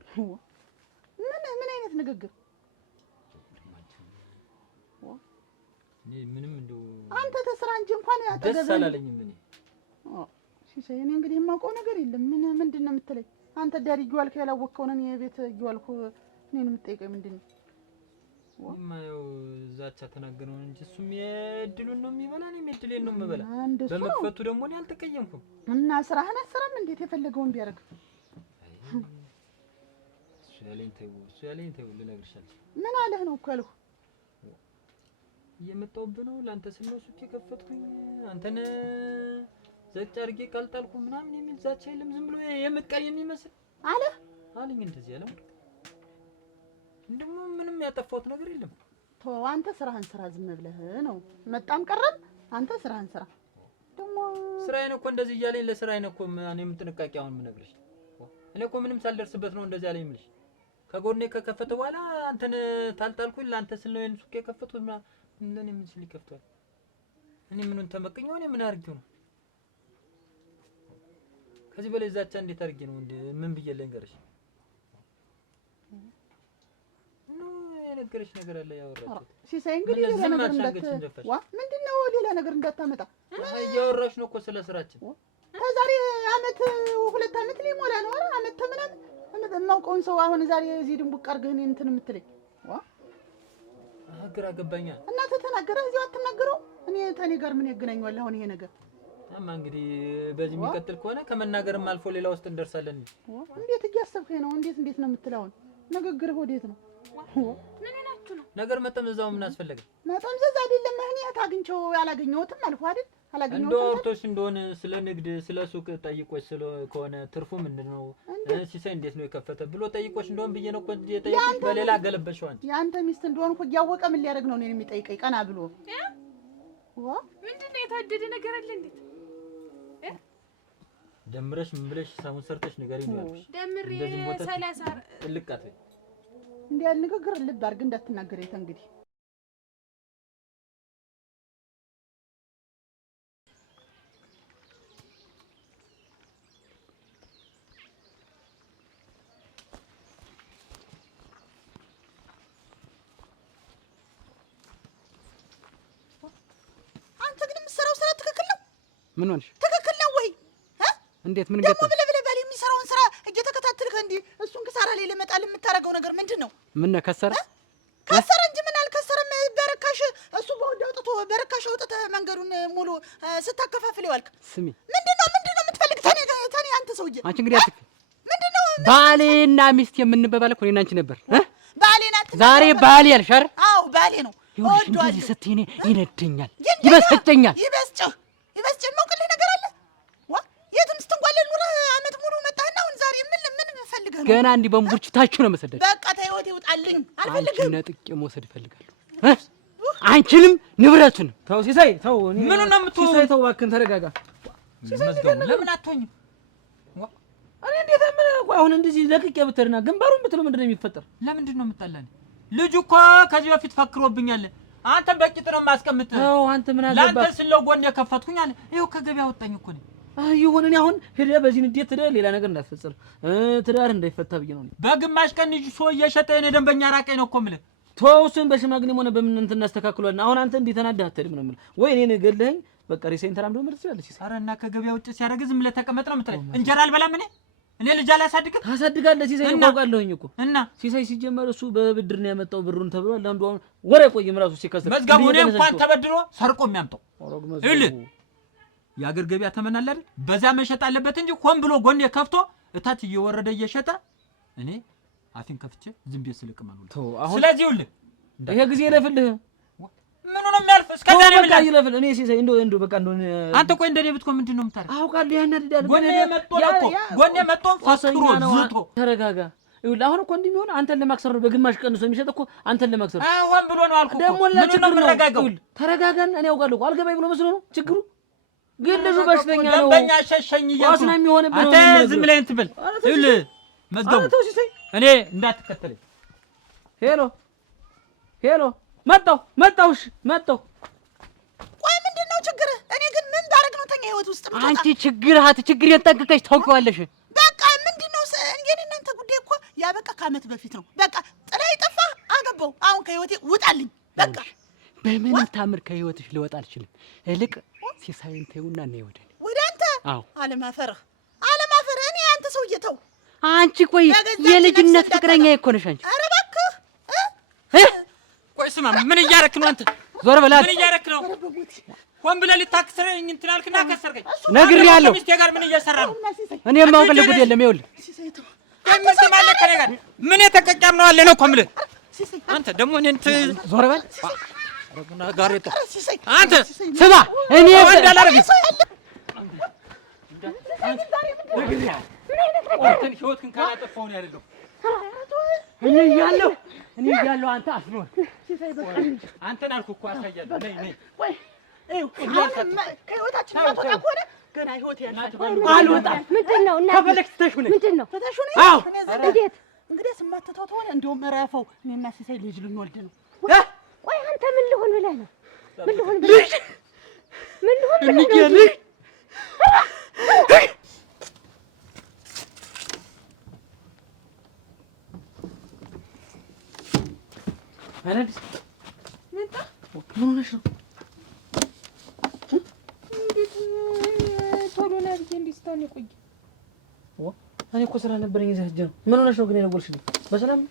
ምን አይነት ንግግር ምንም እንደው አንተ ተስራ እንጂ እንኳን ደስ አላለኝም እኔ ሲሳይ እኔ እንግዲህ የማውቀው ነገር የለም ምንድን ነው የምትለኝ አንተ ዳሪ ይዋልከ ያላወቅከው ነን የቤት ይዋልኩ እኔን የምትጠይቀኝ ምንድን ነው ማየው ዛቻ ተናገረው እንጂ እሱም የድሉን ነው የሚበላ እኔም የድሌን ነው የምበላ በመክፈቱ ደግሞ እኔ አልተቀየምኩም እና ስራህን አሰራም እንዴት የፈለገውን ቢያደርግ እሱ ያለኝ ተይው ልነግርሻለሁ ምን አለህ ነው እኮ ያልኩህ እየመጣሁብህ ነው ለአንተ ስል ነው ሱቅ የከፈትኩኝ አንተን ዘጭ አድርጌ ቃልጣልኩ ምናምን የሚል ዛቻ የለም ዝም ብሎ የምትቀይ የሚመስል አለኝ እንደዚህ ያለው እንደሞ ምንም ያጠፋሁት ነገር የለም ተው አንተ ስራህን ስራ ዝም ብለህ ነው መጣም ቀረም አንተ ስራህን ስራ ደሞ ስራዬን እኮ እንደዚህ እያለኝ ለስራዬን እኮ እኔም ጥንቃቄ አሁን ምነግርሽ እኔ እኮ ምንም ሳልደርስበት ነው እንደዚህ ያለኝ ምልሽ ከጎኔ ከከፈተ በኋላ አንተን ታልጣልኩኝ ለአንተ ስል ነው ሱቅ የከፈትኩት እንደኔ ምን ስል ይከፍቷል እኔ ምኑን ተመቀኘው እኔ ምን አርጌው ነው ከዚህ በላይ ዛቻ እንዴት አርጌ ነው ምን ብዬ ልንገርሽ የነገረሽ ነገር አለ ያወራሽ ሲሳይ እንግዲህ ሌላ ነገር እንዳትዋ ምንድነው ሌላ ነገር እንዳታመጣ ያወራሽ ነው እኮ ስለ ስራችን ከዛሬ አመት 2 አመት ሊሞላ ነው አረ አመት ተምናምን የማውቀውን ሰው አሁን ዛሬ እዚህ ድንቡቅ አርገህ እኔ እንትን የምትለኝ ዋ ግራ ገባኛ እናንተ ተናገረህ እዚሁ አትናገረው እኔ ተኔ ጋር ምን ያገናኛል አሁን ይሄ ነገር አማ እንግዲህ በዚህ የሚቀጥል ከሆነ ከመናገርም አልፎ ሌላ ውስጥ እንደርሳለን እንዴት እያሰብከኝ ነው እንዴት ነው የምትለው ንግግርህ ወዴት ነው ምን ሆናችሁ ነው ነገር መጠምዘዛው ምን አስፈልገ መጠምዘዝ አይደለም እኔ ታግኝቸው ያላገኘሁትም አልፎ አይደል አላገኘሁትም ዶክተርሽ እንደሆነ ስለ ንግድ ስለ ሱቅ ጠይቆሽ ስለ ከሆነ ትርፉ ምንድነው ሲሳይ እንዴት ነው የከፈተ ብሎ ጠይቆሽ እንደሆነ ብዬ ነው እኮ የጠየቅሽ በሌላ ገለበሽው አንቺ ያንተ ሚስት እንደሆነ እኮ ያወቀ ምን ሊያደርግ ነው እኔን የሚጠይቀኝ ቀና ብሎ ምንድነው የታደደ ነገር አለ እንዴት ደምረሽ ምን ብለሽ ሳሙን ሰርተሽ ንገሪኝ ነው ያልኩሽ ደምሬ 30 ልቃት እንዴ ያል ንግግር ልብ አድርግ እንዳትናገር እንግዲህ አንተ ግን የምትሰራው ስራ ትክክል ነው ምን ሆነሽ ትክክል ነው ወይ እንዴት ምን ገጠመ ደግሞ ብለህ ባል የሚሰራውን ስራ እየተከታተልክ እንዴ እሱን ከሳራ ላይ ለመጣል የምታረገው ነገር ምንድነው ምን ከሰረ እንጂ ምን አልከሰረም በረካሽ እሱ በወድ አውጥቶ በረካሽ አውጥተ መንገዱን ሙሉ ስታከፋፍል ይዋልክ ስሚ ምንድነው የምትፈልግ ተኔ አንተ ሰውዬ አንቺ እንግዲህ አትክ ምንድነው ባሌና ሚስት የምንበባል እኮ እኔና አንቺ ነበር ባሌና ዛሬ ባሌ ያልሽ አይደል አው ባሌ ነው ይኸውልሽ እንደዚህ ስትይኔ ይነደኛል ይበስጨኛል ይበስጨኝ መውቅልህ ነገር አለ የትም ስትንጓለል ኑረህ አመት ሙሉ መጣህና አሁን ዛሬ ምን ፈልገህ ነው ገና እንዲህ በእምቡርች ታችሁ ነው መሰደድ በቃ ተይወት ይውጣልኝ አልፈልግም አንቺ ነጥቄ መውሰድ እፈልጋለሁ አንቺንም ንብረቱን ተው ሲሳይ ተው ምን ነው የምትው ሲሳይ ተው እባክህን ተረጋጋ ለምን አትሆኝም እኔ እንዴት ምን አሁን እንደዚህ ለቅቄ ብትርና ግንባሩን ብትለው ምንድነው የሚፈጠር ለምንድን ነው የምጣላኝ ልጁ እኮ ከዚህ በፊት ፈክሮብኛል አንተ በቂጥ ነው ማስቀምጥ ተው አንተ ምን አገባ ላንተ ስለው ጎን የከፈትኩኝ አለ ይኸው ከገበያ ወጣኝ እኮ ነው ይሁን እኔ አሁን ሄደ በዚህ ንዴት ሄደ ሌላ ነገር እንዳትፈጽም ትዳር እንዳይፈታ ብዬ ነው በግማሽ ቀን ልጅ ሰው እየሸጠ የኔ ደንበኛ ራቀኝ ነው እኮ የምልህ ተወውሱን በሽማግሌ ሆነ በምን እንትን እናስተካክሏልና አሁን አንተ እንዴ ተናደህ አትሄድም ነው የምልህ ወይ እኔ ገለኸኝ በቃ ሪሴን ተራምዶ ማለት ይችላል ሲሳይ ኧረ እና ከገበያ ውጭ ሲያደርግ ዝም ብለህ ተቀመጥ ነው የምትለኝ እንጀራ አልበላም እኔ ልጅ አላሳድግም ታሳድጋለህ ሲሳይ ታውቃለሁኝ እኮ እና ሲሳይ ሲጀመር እሱ በብድር ነው ያመጣው ብሩን ተብሏል አንዱ አሁን ወሬ ቆይም ራሱ ሲከስር መዝገቡ እኔ እንኳን ተበድሮ ሰርቆ የሚያምጣው እልህ የአገር ገበያ ተመናል አይደል በዛ መሸጥ አለበት እንጂ ሆን ብሎ ጎን የከፍቶ እታች እየወረደ እየሸጠ እኔ አፊን ከፍቼ ዝም ብዬ ስልቅ ማለት ነው ስለዚህ ይኸውልህ ይሄ ጊዜ ይለፍልህ ምኑ ነው የሚያልፍ እስከዛ ነው በቃ ይለፍል እኔ ሲሳይ እንደው በቃ እንደው አንተ ቆይ እንደኔ ብትኮ ምንድነው የምታረግ አውቃለሁ ያናድዳል ጎኔ መጥቶ ፈክሮ ዝቶ ተረጋጋ ይኸውልህ አሁን እኮ እንደሚሆን አንተን ለማክሰር ነው በግማሽ ቀንሶ የሚሸጥ እኮ አንተን ለማክሰር ሆን ብሎ ነው አልኩ ደግሞ ለችግር ነው ተረጋጋን እኔ አውቃለሁ እኮ አልገባኝ ብሎ መስሎ ነው ችግሩ ግን ልጁ በሽተኛ ነው ደንበኛ ሸሸኝ እያልኩ ነው የሚሆንብህ አንተ ዝም ብለህ እንትን በል ይኸውልህ መዝገቡ እኔ እንዳትከተለኝ ሄሎ መጣሁሽ ቆይ ምንድነው ችግር እኔ ግን ምን ባረግ ነው ተኛ ህይወት ውስጥ ምጣ አንቺ ችግርህን ጠንቅቀሽ ታውቂዋለሽ በቃ ምንድነው የኔ እናንተ ጉዳይ እኮ ያበቃ ከአመት በፊት ነው በቃ ጥላይ ጠፋ አገባው አሁን ከህይወቴ ውጣልኝ በቃ በምንም ታምር ከህይወትሽ ልወጣ አልችልም። እልቅ ሲሳይን ተይውና ነይ ወደ እኔ። ወደ አንተ? አዎ። አለማፈርህ እኔ አንተ ሰውዬ ተው። አንቺ ቆይ የልጅነት ፍቅረኛ እኮ ነሽ አንቺ። ኧረ እባክህ ቆይ ስማ፣ ምን እያረክ ነው አንተ? ዞር በላት። ምን እያረክ ነው? ሆን ብለህ ልታክስረኝ እንትን አልክና ከሰርከኝ። ነግሬሃለሁ። ሚስቴ ጋር ምን እየሰራ ነው? እኔ የማውቅልህ ጉድ የለም። ይኸውልህ ምን ማለት ከኔ ጋር ምን የተቀጫም ነው አለ ነው እኮ የምልህ። አንተ ደግሞ እኔን ዞር በል። ረቡና ጋሬጣ አንተ ስማ፣ እኔ እንዳላረግ ህይወትህን ካላጠፋሁ ነው ያለው። እኔ እያለሁ አንተ አስኖር። አንተን አልኩህ እኮ አሳያለሁ። ነይ ነይ ከህይወታችን ማትወጣ ከሆነ ገና ህይወት አልወጣም። ምንድን ነው እናቴ? ከፈለግሽ ትተሽ ነይ። ምንድን ነው? አዎ። እንዴት? እንግዲህ ስማትተው ተሆነ እንደውም እረፈው። እኔና ሲሳይ ልጅ ልንወልድ ነው። ቆይ አንተ ምን ልሆን ብለህ ነው? ምን ልሆን ብለህ ነው? አረድ መጣ። ምን ሆነሽ ነው? እንዴት ቶሎ ነው ብዬ እንዲስታን ይቆይ። እኔ እኮ ስራ ነበረኝ እዚህ ሂጅ ነው። ምን ሆነሽ ነው ግን የደወልሽልኝ? በሰላም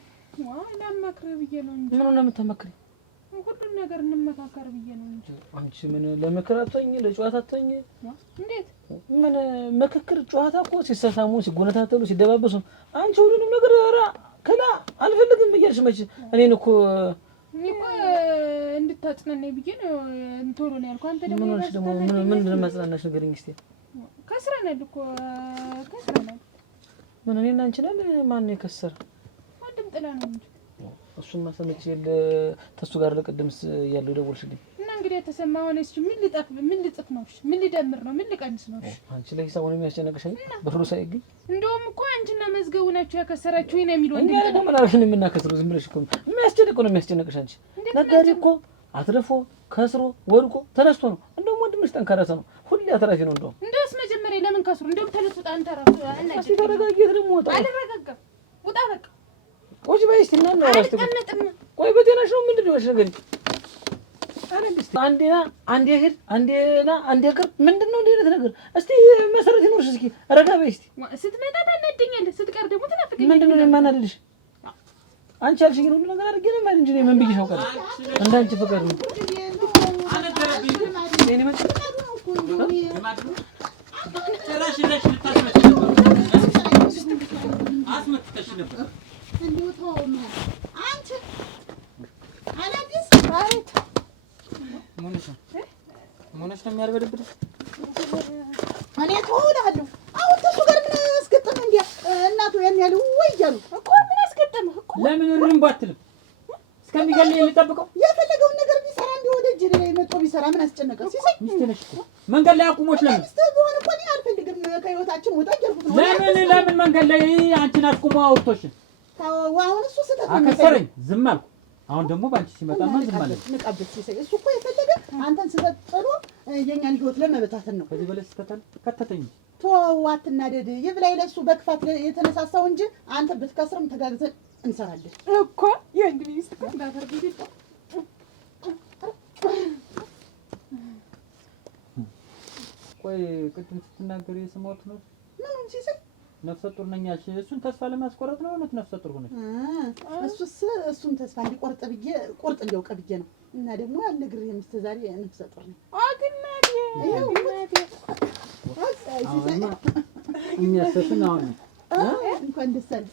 ላማክርህ ብዬ ነው እንጂ። ምን ነው የምታማክሪኝ? ሁሉን ነገር እንመካከር ብዬ ነው እንጂ። አንቺ ምን ለምክር አትሆኝ ለጨዋታ አትሆኝ? እንዴት ምን ምክክር ጨዋታ እኮ ሲሳሳሙ ሲጎነታተሉ ሲደባበሱ አንቺ ሁሉንም ነገር ኧረ ከላ አልፈልግም ብያለሽ መች እኔን እኮ እንድታጽናናኝ ብዬ ነው ቶሎ ነው ያልኩህ። አንተ ደግሞ ምን ሆነሽ ደግሞ ምን እንደማጽናናሽ ንገሪኝ እስኪ። ከስረናል እኮ ከስረናል። ምን እኔና አንቺ ነን? ማን ነው የከሰረ? ወንድም ጥላ ነው እንጂ እሱማ ሰምቼ ተሱ ጋር ለቅድምስ ያለው ደወልሽልኝ እና እንግዲህ የተሰማ ሆነ። እሺ ምን ልጥፍ ነው? እሺ ምን ሊደምር ነው? ምን ሊቀንስ ነው? እሺ አንቺ ላይ ሂሳቡን የሚያስጨነቅሽ ብሩ ሳይገኝ እንደውም እኮ አንቺና መዝገቡ ናችሁ ያከሰራችሁ ነው የሚለው። እኛ ደግሞ ምን አልሽን? የምናከስረው ዝም ብለሽ እኮ የሚያስጨንቀው ነው የሚያስጨንቅሽ። አንቺ ነጋዴ እኮ አትርፎ ከስሮ ወድቆ ተነስቶ ነው። እንደውም ወንድምሽ ጠንካራ ሰው ነው፣ ሁሌ አትራፊ ነው። እንደውስ መጀመሪያ ለምን ከስሩ? እንደውም ተነስቶ አንተ ራሱ እሺ ተረጋጊት። ደግሞ ወጣ አልረጋጋም። ውጣ በቃ ቆይ በይ እስቲ እና አራስተ ቆይ በጤናሽ ነው ምንድን ነው ነገር አንዴና አንዴ ሄድ አንዴና አንዴ ቅር ምንድን ነው እንደዚህ ነገር? እስቲ መሰረት ይኖርሽ እስኪ ረጋ በይ እስቲ። ስትመጣ ታነደኛለህ፣ ስትቀር ደግሞ ትናፍቀኛለህ። ምንድን ነው የማናደድሽ? አንቺ ያልሽኝ ሁሉ ነገር አድርጌ ነው ማለት እንጂ ምን ብዬሽ አውቃለሁ? እንዳንቺ ፍቅር ነው እኔ ማለት ሞነሽ ነው የሚያርበደብድሽ? እኔ ተውላለሁ። አሁን ተሱ ጋር ምን አስገጠመ? እንዴ እናቱ ያን ያለ ወይ እያሉ እኮ ምን አስገጠመ እኮ? ለምን እርምባ አትልም? እስከሚገለኝ የሚጠብቀው የፈለገውን ነገር ቢሰራ እንደ ወደ እጅ ላይ መጥቶ ቢሰራ ምን አስጨነቀ? ሲሳይ ሚስቴ ነሽ እኮ መንገድ ላይ አቁሞሽ ለምን? ሚስት ቢሆን እኮ እኔ አልፈልግም ከህይወታችን ወጣ እያልኩት ነው። ለምን መንገድ ላይ አንቺን አስቁሞ አውጥቶሽ? አሁን እሱ ስህተት አከሰረኝ፣ ዝም አልኩ። አሁን ደግሞ ባንቺ ሲመጣ ማን ዝም አለ? ንቀብት ሲሳይ እሱ እኮ የፈለገ አንተን ስህተት ጥሎ የኛን ህይወት ለመበታተን ነው። ከዚህ በላይ ስህተት ከተተኝ ተው አትናደድ። ይብላኝ ለሱ በክፋት የተነሳሳው እንጂ አንተ ብትከስርም ተጋግዘን እንሰራለን እኮ የወንድ ሚስት እኮ እንዳፈርግ ይጣ ቆይ ቅድም ስትናገር የሰማሁት ነው። ምኑን ሲሳይ ነፍሰ ጡር ነኝ አልሽ። እሱን ተስፋ ለማስቆረጥ ነው እውነት ነፍሰ ጡር ሆነች? እሱን ተስፋ እንዲቆርጥ ብዬ ቁርጥ እንዲያውቅ ብዬ ነው። እና ደግሞ አልነግርህም እስከ ዛሬ ነፍሰ ጡር ነኝ። አግናዴ የሚያሰፍን አሁን እንኳን ደስ አለህ።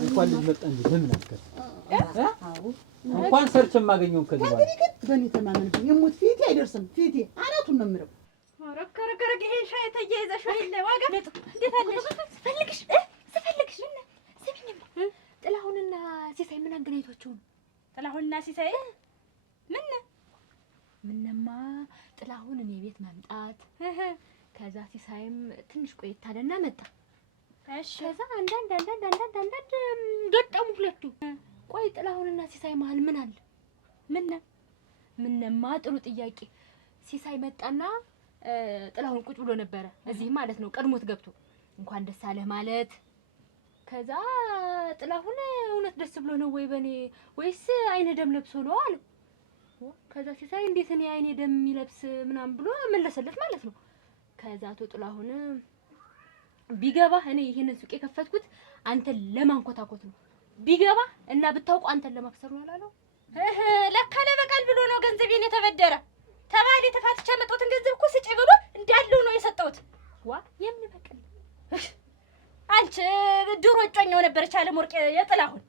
እንኳን ልጅ መጣ እንጂ ለምን አትከር? እንኳን ሰርች የማገኘውን ከዚህ በኋላ ግን በእኔ ተማመንብኝ። የሞት ፊቴ አይደርስም። ፊቴ አናቱን ነው የምለው። ረከረከረክ ይሄ ሻይ ተያይዘሽ አይደለ? ዋጋ እንዴት አለሽ? ስፈልግሽ ስሚኝማ፣ ጥላሁንና ሲሳይ ምን አገናኝቷቸው ነው? ጥላሁንና ሲሳይ ምንማ ጥላሁን እኔ ቤት መምጣት ከዛ ሲሳይም ትንሽ ቆይታ አለና መጣ። እሺ ከዛ አንዳንድ ገጠሙ ሁለቱ። ቆይ ጥላሁንና ሲሳይ መሀል ምን አለ? ምንማ ጥሩ ጥያቄ። ሲሳይ መጣና ጥላሁን ቁጭ ብሎ ነበረ እዚህ ማለት ነው፣ ቀድሞት ገብቶ እንኳን ደስ አለህ ማለት። ከዛ ጥላሁን እውነት ደስ ብሎ ነው ወይ በኔ ወይስ አይነ ደም ለብሶ ነው አለ። ከዛ ሲሳይ እንዴት እኔ አይኔ ደም የሚለብስ ምናምን ብሎ መለሰለት ማለት ነው። ከዛ አቶ ጥላሁን ቢገባ እኔ ይሄንን ሱቅ የከፈትኩት አንተን ለማንኮታኮት ነው ቢገባ እና ብታውቁ አንተን ለማክሰር ነው አላለው። ለካ ለበቀል ብሎ ነው ገንዘቤን የተበደረ ተባለ። ተፋትቻ መጣሁትን ገንዘብ እኮ ስጪ ብሎ እንዳለው ነው የሰጠሁት። ዋ የሚበቀል አንቺ ድሮ እጮኛው ነበረች አለምወርቅ የጥላሁን።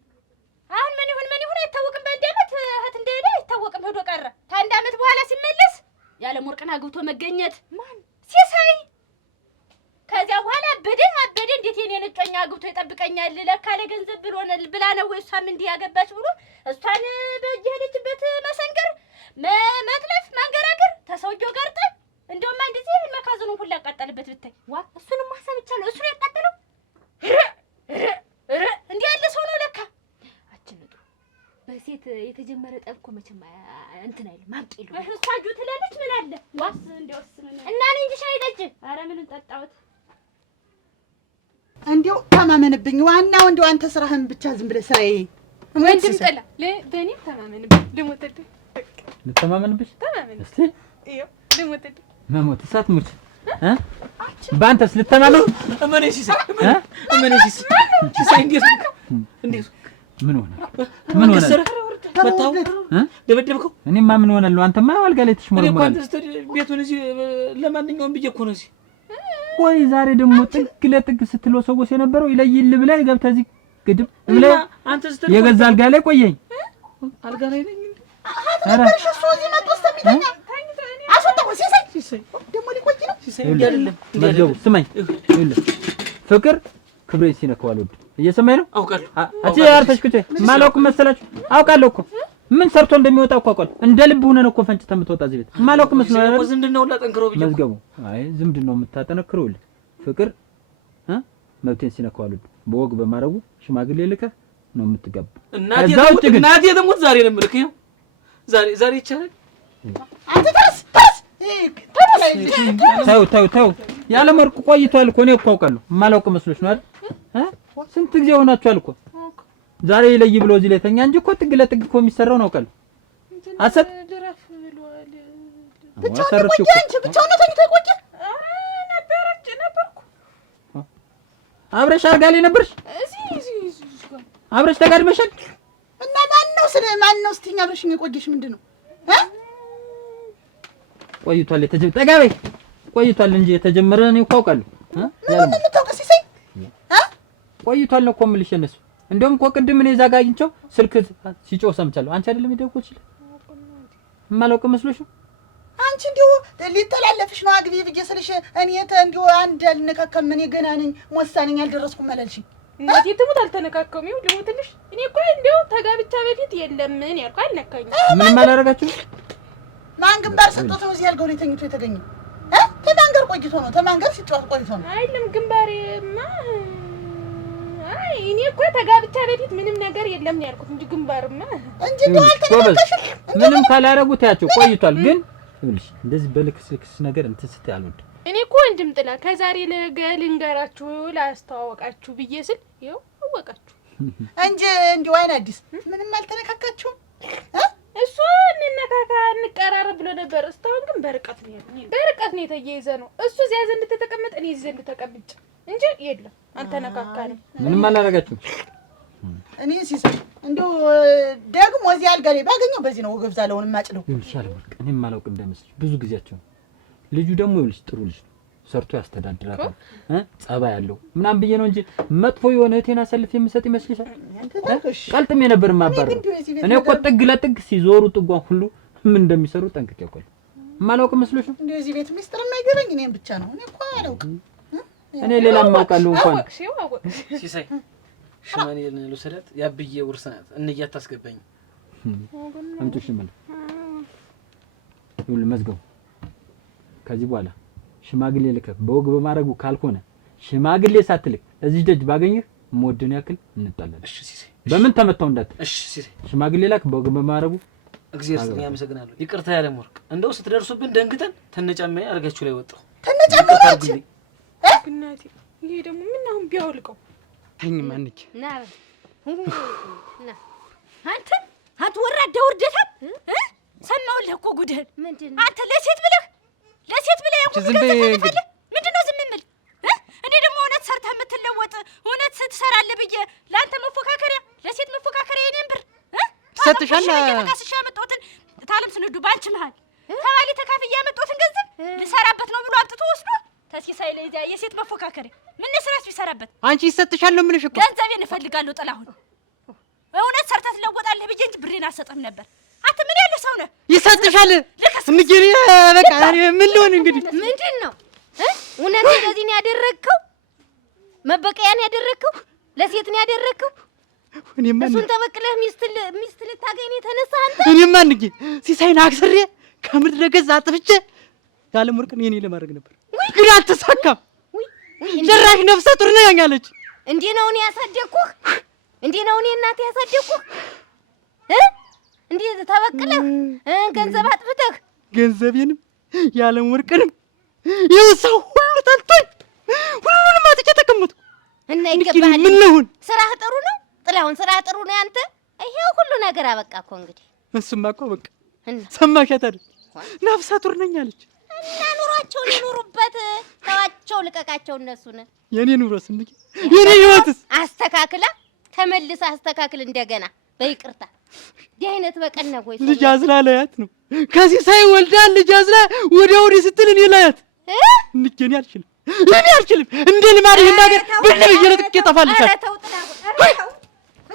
አሁን ምን ይሁን አይታወቅም። በአንድ ዓመት እህት እንደሄደ አይታወቅም። ሄዶ ቀረ። ከአንድ ዓመት በኋላ ሲመለስ ያለምወርቅን አግብቶ መገኘት ማን ሲሳይ። ከዚያ በኋላ አበደ። እንዴት የኔን እጮኛ አግብቶ ይጠብቀኛል? ለካ ለገንዘብ ብላ ነው ወይ እሷም እንዲህ ያገባች ብሎ እሷን በየሄደችበት መሰንገር መጥለፍ ማንገራገር ተሰውጆ ጋር ጠብ እንደውም አንድ ጊዜ መካዘኑን ሁሉ ያቃጠልበት ብታይ። ዋ እሱንም ማሰምቻለሁ። እሱን ያቃጠለው እንዲህ ያለ ሰው ነው ለካ። አችነቱ በሴት የተጀመረ ጠብ እኮ መቼም እንትን አይልም ማብቂሉ። እሷ ጁ ትላለች ምን አለ ዋስ እንደወስነ እና እኔ እንጂ ሻይ ጠጅ ኧረ ምንም ጠጣሁት። እንዴው ተማመንብኝ። ዋናው እንዴው አንተ ስራህን ብቻ ዝም ብለህ ስራዬ ወንድም ጥላ ለበኔ ተማመንብኝ። ልሞትልህ ልተማመንብሽ ተማመን እስቲ ይኸው ልሞትልህ መሞት ሳትሞች በአንተስ ልተማመን እመኔ ሲሳይ እንዴት ምን ሆነ መታው ደበደብከው? እኔማ ምን ሆነልሁ? አንተማ አልጋ ላይ ተሽሞረሞራል። ቤቱን እዚህ ለማንኛውም ብዬሽ እኮ ነው እዚህ። ቆይ ዛሬ ደግሞ ጥግ ለጥግ ስትለው ሰውስ የነበረው ይለይል ብለህ ገብተህ እዚህ ግድም ብለህ አንተ ስትል የገዛ አልጋ ላይ ቆየኝ። አልጋ ላይ ነኝ ኧረ እሱ እዚህ መጥቶ እስከሚተኛ አስወጣው። ሲሳይ ደግሞ ሊቆይ ነው። ሲሳይ አይደለም መዝገቡ ስማኝ፣ ይኸውልህ ፍቅር ክብሬ ሲነካው አልወድም። እየሰማኝ ነው? አውቃለሁ። አንቺ አርፈሽ ቁጭ ማላውቅ መሰላችሁ? አውቃለሁ እኮ ምን ሰርቶ እንደሚወጣ እኮ አውቃለሁ። እንደ ልብ ሆነን እኮ ፈንጭተህ የምትወጣ እዚህ ቤት ማላውቅ መስሎ አይደል? ዝምድናው ላጠንክረው ብዬሽ መዝገቡ አይ ዝምድናው የምታጠነክረው ፍቅር መብቴን ሲነካው አልወድም። በወግ በማረጉ ሽማግሌ ልከህ ነው የምትገባ። እናቴ ደግሞ ዛሬ ነው የምልክ። ይኸው ዛሬ ይቻላል። አንተ ተረስ ተው ያለመርቁ ቆይቷል እኮ። እኔ እኮ አውቃለሁ። የማላውቅ መስሎሽ ነው አይደል? ስንት ጊዜ ሆናችኋል እኮ። ዛሬ ይለይ ብሎ እዚህ ላይ ተኛ እንጂ እኮ ጥግ ለጥግ እኮ የሚሰራው ነው አውቃለሁ። አሰጥ ድረፍ ብሏል። ብቻውን ነው ተኝቶ የቆየ ነበርኩ። አብረሽ አልጋ ላይ ነበርሽ? አብረሽ ተጋድመሻል? እና ማን ነው ስትይኝ አብረሽኝ የቆየሽ ምንድን ነው? ቆይቷል ጠጋበይ ቆይቷል እንጂ የተጀመረ ነው እኮ አውቃለሁ። ምን የምታውቀው ሲሳይ ቆይቷል ነው እኮ የምልሽ። እነሱ እንደውም እኮ ቅድም እኔ እዛ ጋር አግኝቼው ስልክ ሲጮህ ሰምቻለሁ። አንቺ አይደለም የደወልሽልኝ? የማላውቅ መስሎሽ? አንቺ እንዲሁ ሊተላለፍሽ ነው አግቢ ብዬሽ ስልሽ እኔ እንዲሁ አንድ አልነካከም። እኔ ገና ነኝ ሞሳ ነኝ አልደረስኩም አላልሽኝ? እናቴ ትሙት አልተነካከውም። ይኸው ልሞትልሽ። እኔ እኮ እንዲሁ ተጋብቻ በፊት የለም ምን ያልኩ አልነካኝም። ምንም አላደረጋችሁም? ማን ግንባር ሰጥቶት ነው እዚህ አልጋው ላይ ተኝቶ የተገኘው? ከማን ጋር ቆይቶ ነው? ከማን ጋር ሲጫወት ቆይቶ ነው? አይደለም ግንባሬማ እኔ እኮ ተጋብቻ በፊት ምንም ነገር የለም ነው ያልኩት እንጂ ግንባርማ እንጂ እንደው አልተነካከሽም። ምንም ካላረጉት ያቸው ቆይቷል። ግን ይኸውልሽ እንደዚህ በልክስልክስ ነገር እንትን ስትይ አልወድም። እኔ እኮ ወንድም ጥላ ከዛሬ ነገ ልንገራችሁ ላስተዋወቃችሁ ብዬ ስል ይኸው አወቃችሁ እንጂ እንደው አይን አዲስ ምንም አልተነካካችሁም። እሱ እንነካካ እንቀራረብ ብሎ ነበር። እስካሁን ግን በርቀት ነው ያለው። በርቀት ነው የተያይዘ ነው። እሱ እዚያ ዘንድ ተቀመጠ፣ እኔ እዚህ ዘንድ ተቀምጬ እንጂ የለም አልተነካካንም። ምንም አላደረጋችሁም። እኔ ሲሳይ እንደው ደግሞ እዚህ አልጋ ላይ ባገኘው በዚህ ነው ወገብ ዛለውን ማጭለው ይልሻል። ወርቅ እኔም አላውቅ እንዳይመስልሽ ብዙ ጊዜያቸው። ልጁ ደግሞ ይልሽ ጥሩ ልጅ ነው፣ ሰርቶ ያስተዳድራታል፣ ጸባይ ያለው ምናምን ብዬ ነው እንጂ መጥፎ የሆነ እህቴን አሰልፍ የምሰጥ ይመስልሻል? ቀልጥሜ ነበር የማባረው። እኔ እኮ ጥግ ለጥግ ሲዞሩ ጥጓን ሁሉ ምን እንደሚሰሩ ጠንቅቄ ያውቃል። የማላውቅ መስሎሽ ነው? እንደው እዚህ ቤት ሚስጥር የማይገባኝ እኔም ብቻ ነው። እኔ እኮ አላውቅም። እኔ ሌላም አውቃለሁ እንኳን ሲሳይ ሽማኔን ልውሰዳት። ያብዬ ውርስ ናት። እንያ ታስገባኝ አምጪው ሽማኔ ይኸውልህ መዝገቡ ከዚህ በኋላ ሽማግሌ ልከህ በወግ በማድረጉ ካልሆነ ሽማግሌ ሳትልክ እዚህ ደጅ ባገኝህ ሞድን ያክል እንጣላለን። እሺ ሲሳይ በምን ተመታው እንዳትል። እሺ ሲሳይ ሽማግሌ ላክ በወግ በማድረጉ እግዚአብሔር ይስጥልኝ። አመሰግናለሁ። ይቅርታ ያለም ወርቅ እንደው ስትደርሱብን ደንግጠን ተነጫማዬ አርጋችሁ ላይ ወጣሁ። ተነጫማዬ እናቴ ይሄ ደግሞ ምን አሁን ቢያወልቀው ተኝ ማንኪ ና አንተ ወራዳ ውርደታ ሰማሁ ጉድህን። ምንድን አንተ ለሴት ብለህ ያንኩ ገንዘብ ምንድነው ዝም የምል? እኔ ደግሞ እውነት ሰርተህ የምትለወጥ እውነት ትሰራለህ ብዬ ለአንተ መፎካከሪያ ለሴት መፎካከሪያ የኔን ብር ትሰጥሻለህ። ተጋስሻ ያመጣሁትን ታለም ስንዱ ባንቺ መሀል ተባሊ ተካፍዬ ያመጣሁትን ገንዘብ ልሰራበት ነው ብሎ አምጥቶ ወስዶ ተሲሳይ ላይ እዚያ የሴት መፎካከሪያ ምን ስራስ ቢሰራበት? አንቺ ይሰጥሻል ነው የምልሽ እኮ። ገንዘቤን እፈልጋለሁ ጥላሁን። እውነት ሰርተህ ትለወጣለህ ብዬ እንጂ ብሬን አልሰጥም ነበር። አንተ ምን ያለ ሰው ነህ? ይሰጥሻል። እንግዲህ በቃ ምን ልሆን እንግዲህ? ምንድን ነው እውነት እንደዚህ ነው ያደረግከው? መበቀያን ያደረግከው? ለሴት ነው ያደረግከው? እኔማ እሱን ተበቅለህ ሚስት ልታገኝ የተነሳህ አንተ? እኔማ እንግዲህ ሲሳይን አክስሬ ከምድረ ገጽ አጥፍቼ የዓለም ወርቅን የኔ ለማድረግ ነበር፣ ግን አልተሳካም። ጭራሽ ነፍሰ ጡር ነኝ አለች። እንዲህ ነው እኔ ያሳደግኩህ? እንዲህ ነው እኔ እናቴ ያሳደግኩህ? እንዲህ ተበቅለህ ገንዘብ አጥፍተህ ገንዘቤንም የዓለም ወርቅንም ይኸው ሰው ሁሉ ጠልቶኝ ሁሉንም አጥቼ ተቀመጥኩ። እና ይገባሃል። ምን ልሁን? ስራህ ጥሩ ነው ጥላሁን፣ ስራህ ጥሩ ነው ያንተ። ይሄው ሁሉ ነገር አበቃ እኮ እንግዲህ። እሱማ እኮ በቃ ሰማሻት አይደል? ነፍሰ ጡር ነኝ አለች። እና ኑሯቸውን ይኑሩበት፣ ተዋቸው፣ ልቀቃቸው እነሱን። የኔ ኑሮስ እንዴ? የኔ ህይወትስ? አስተካክላ ተመልሳ አስተካክል እንደገና በይቅርታ። እንዲህ አይነት በቀን ነው ወይ? ልጅ አዝላ ላያት ነው ከዚህ ሳይ ወልዳ ልጅ አዝላ ወዲያ ወዲህ ስትል እኔ ላያት እኔ አልችልም እንደ ልማድ ይሄን ነገር ብለህ እየለጥቄ ጠፋልሻል። ኧረ ተው ጥላሁን፣ ኧረ ተው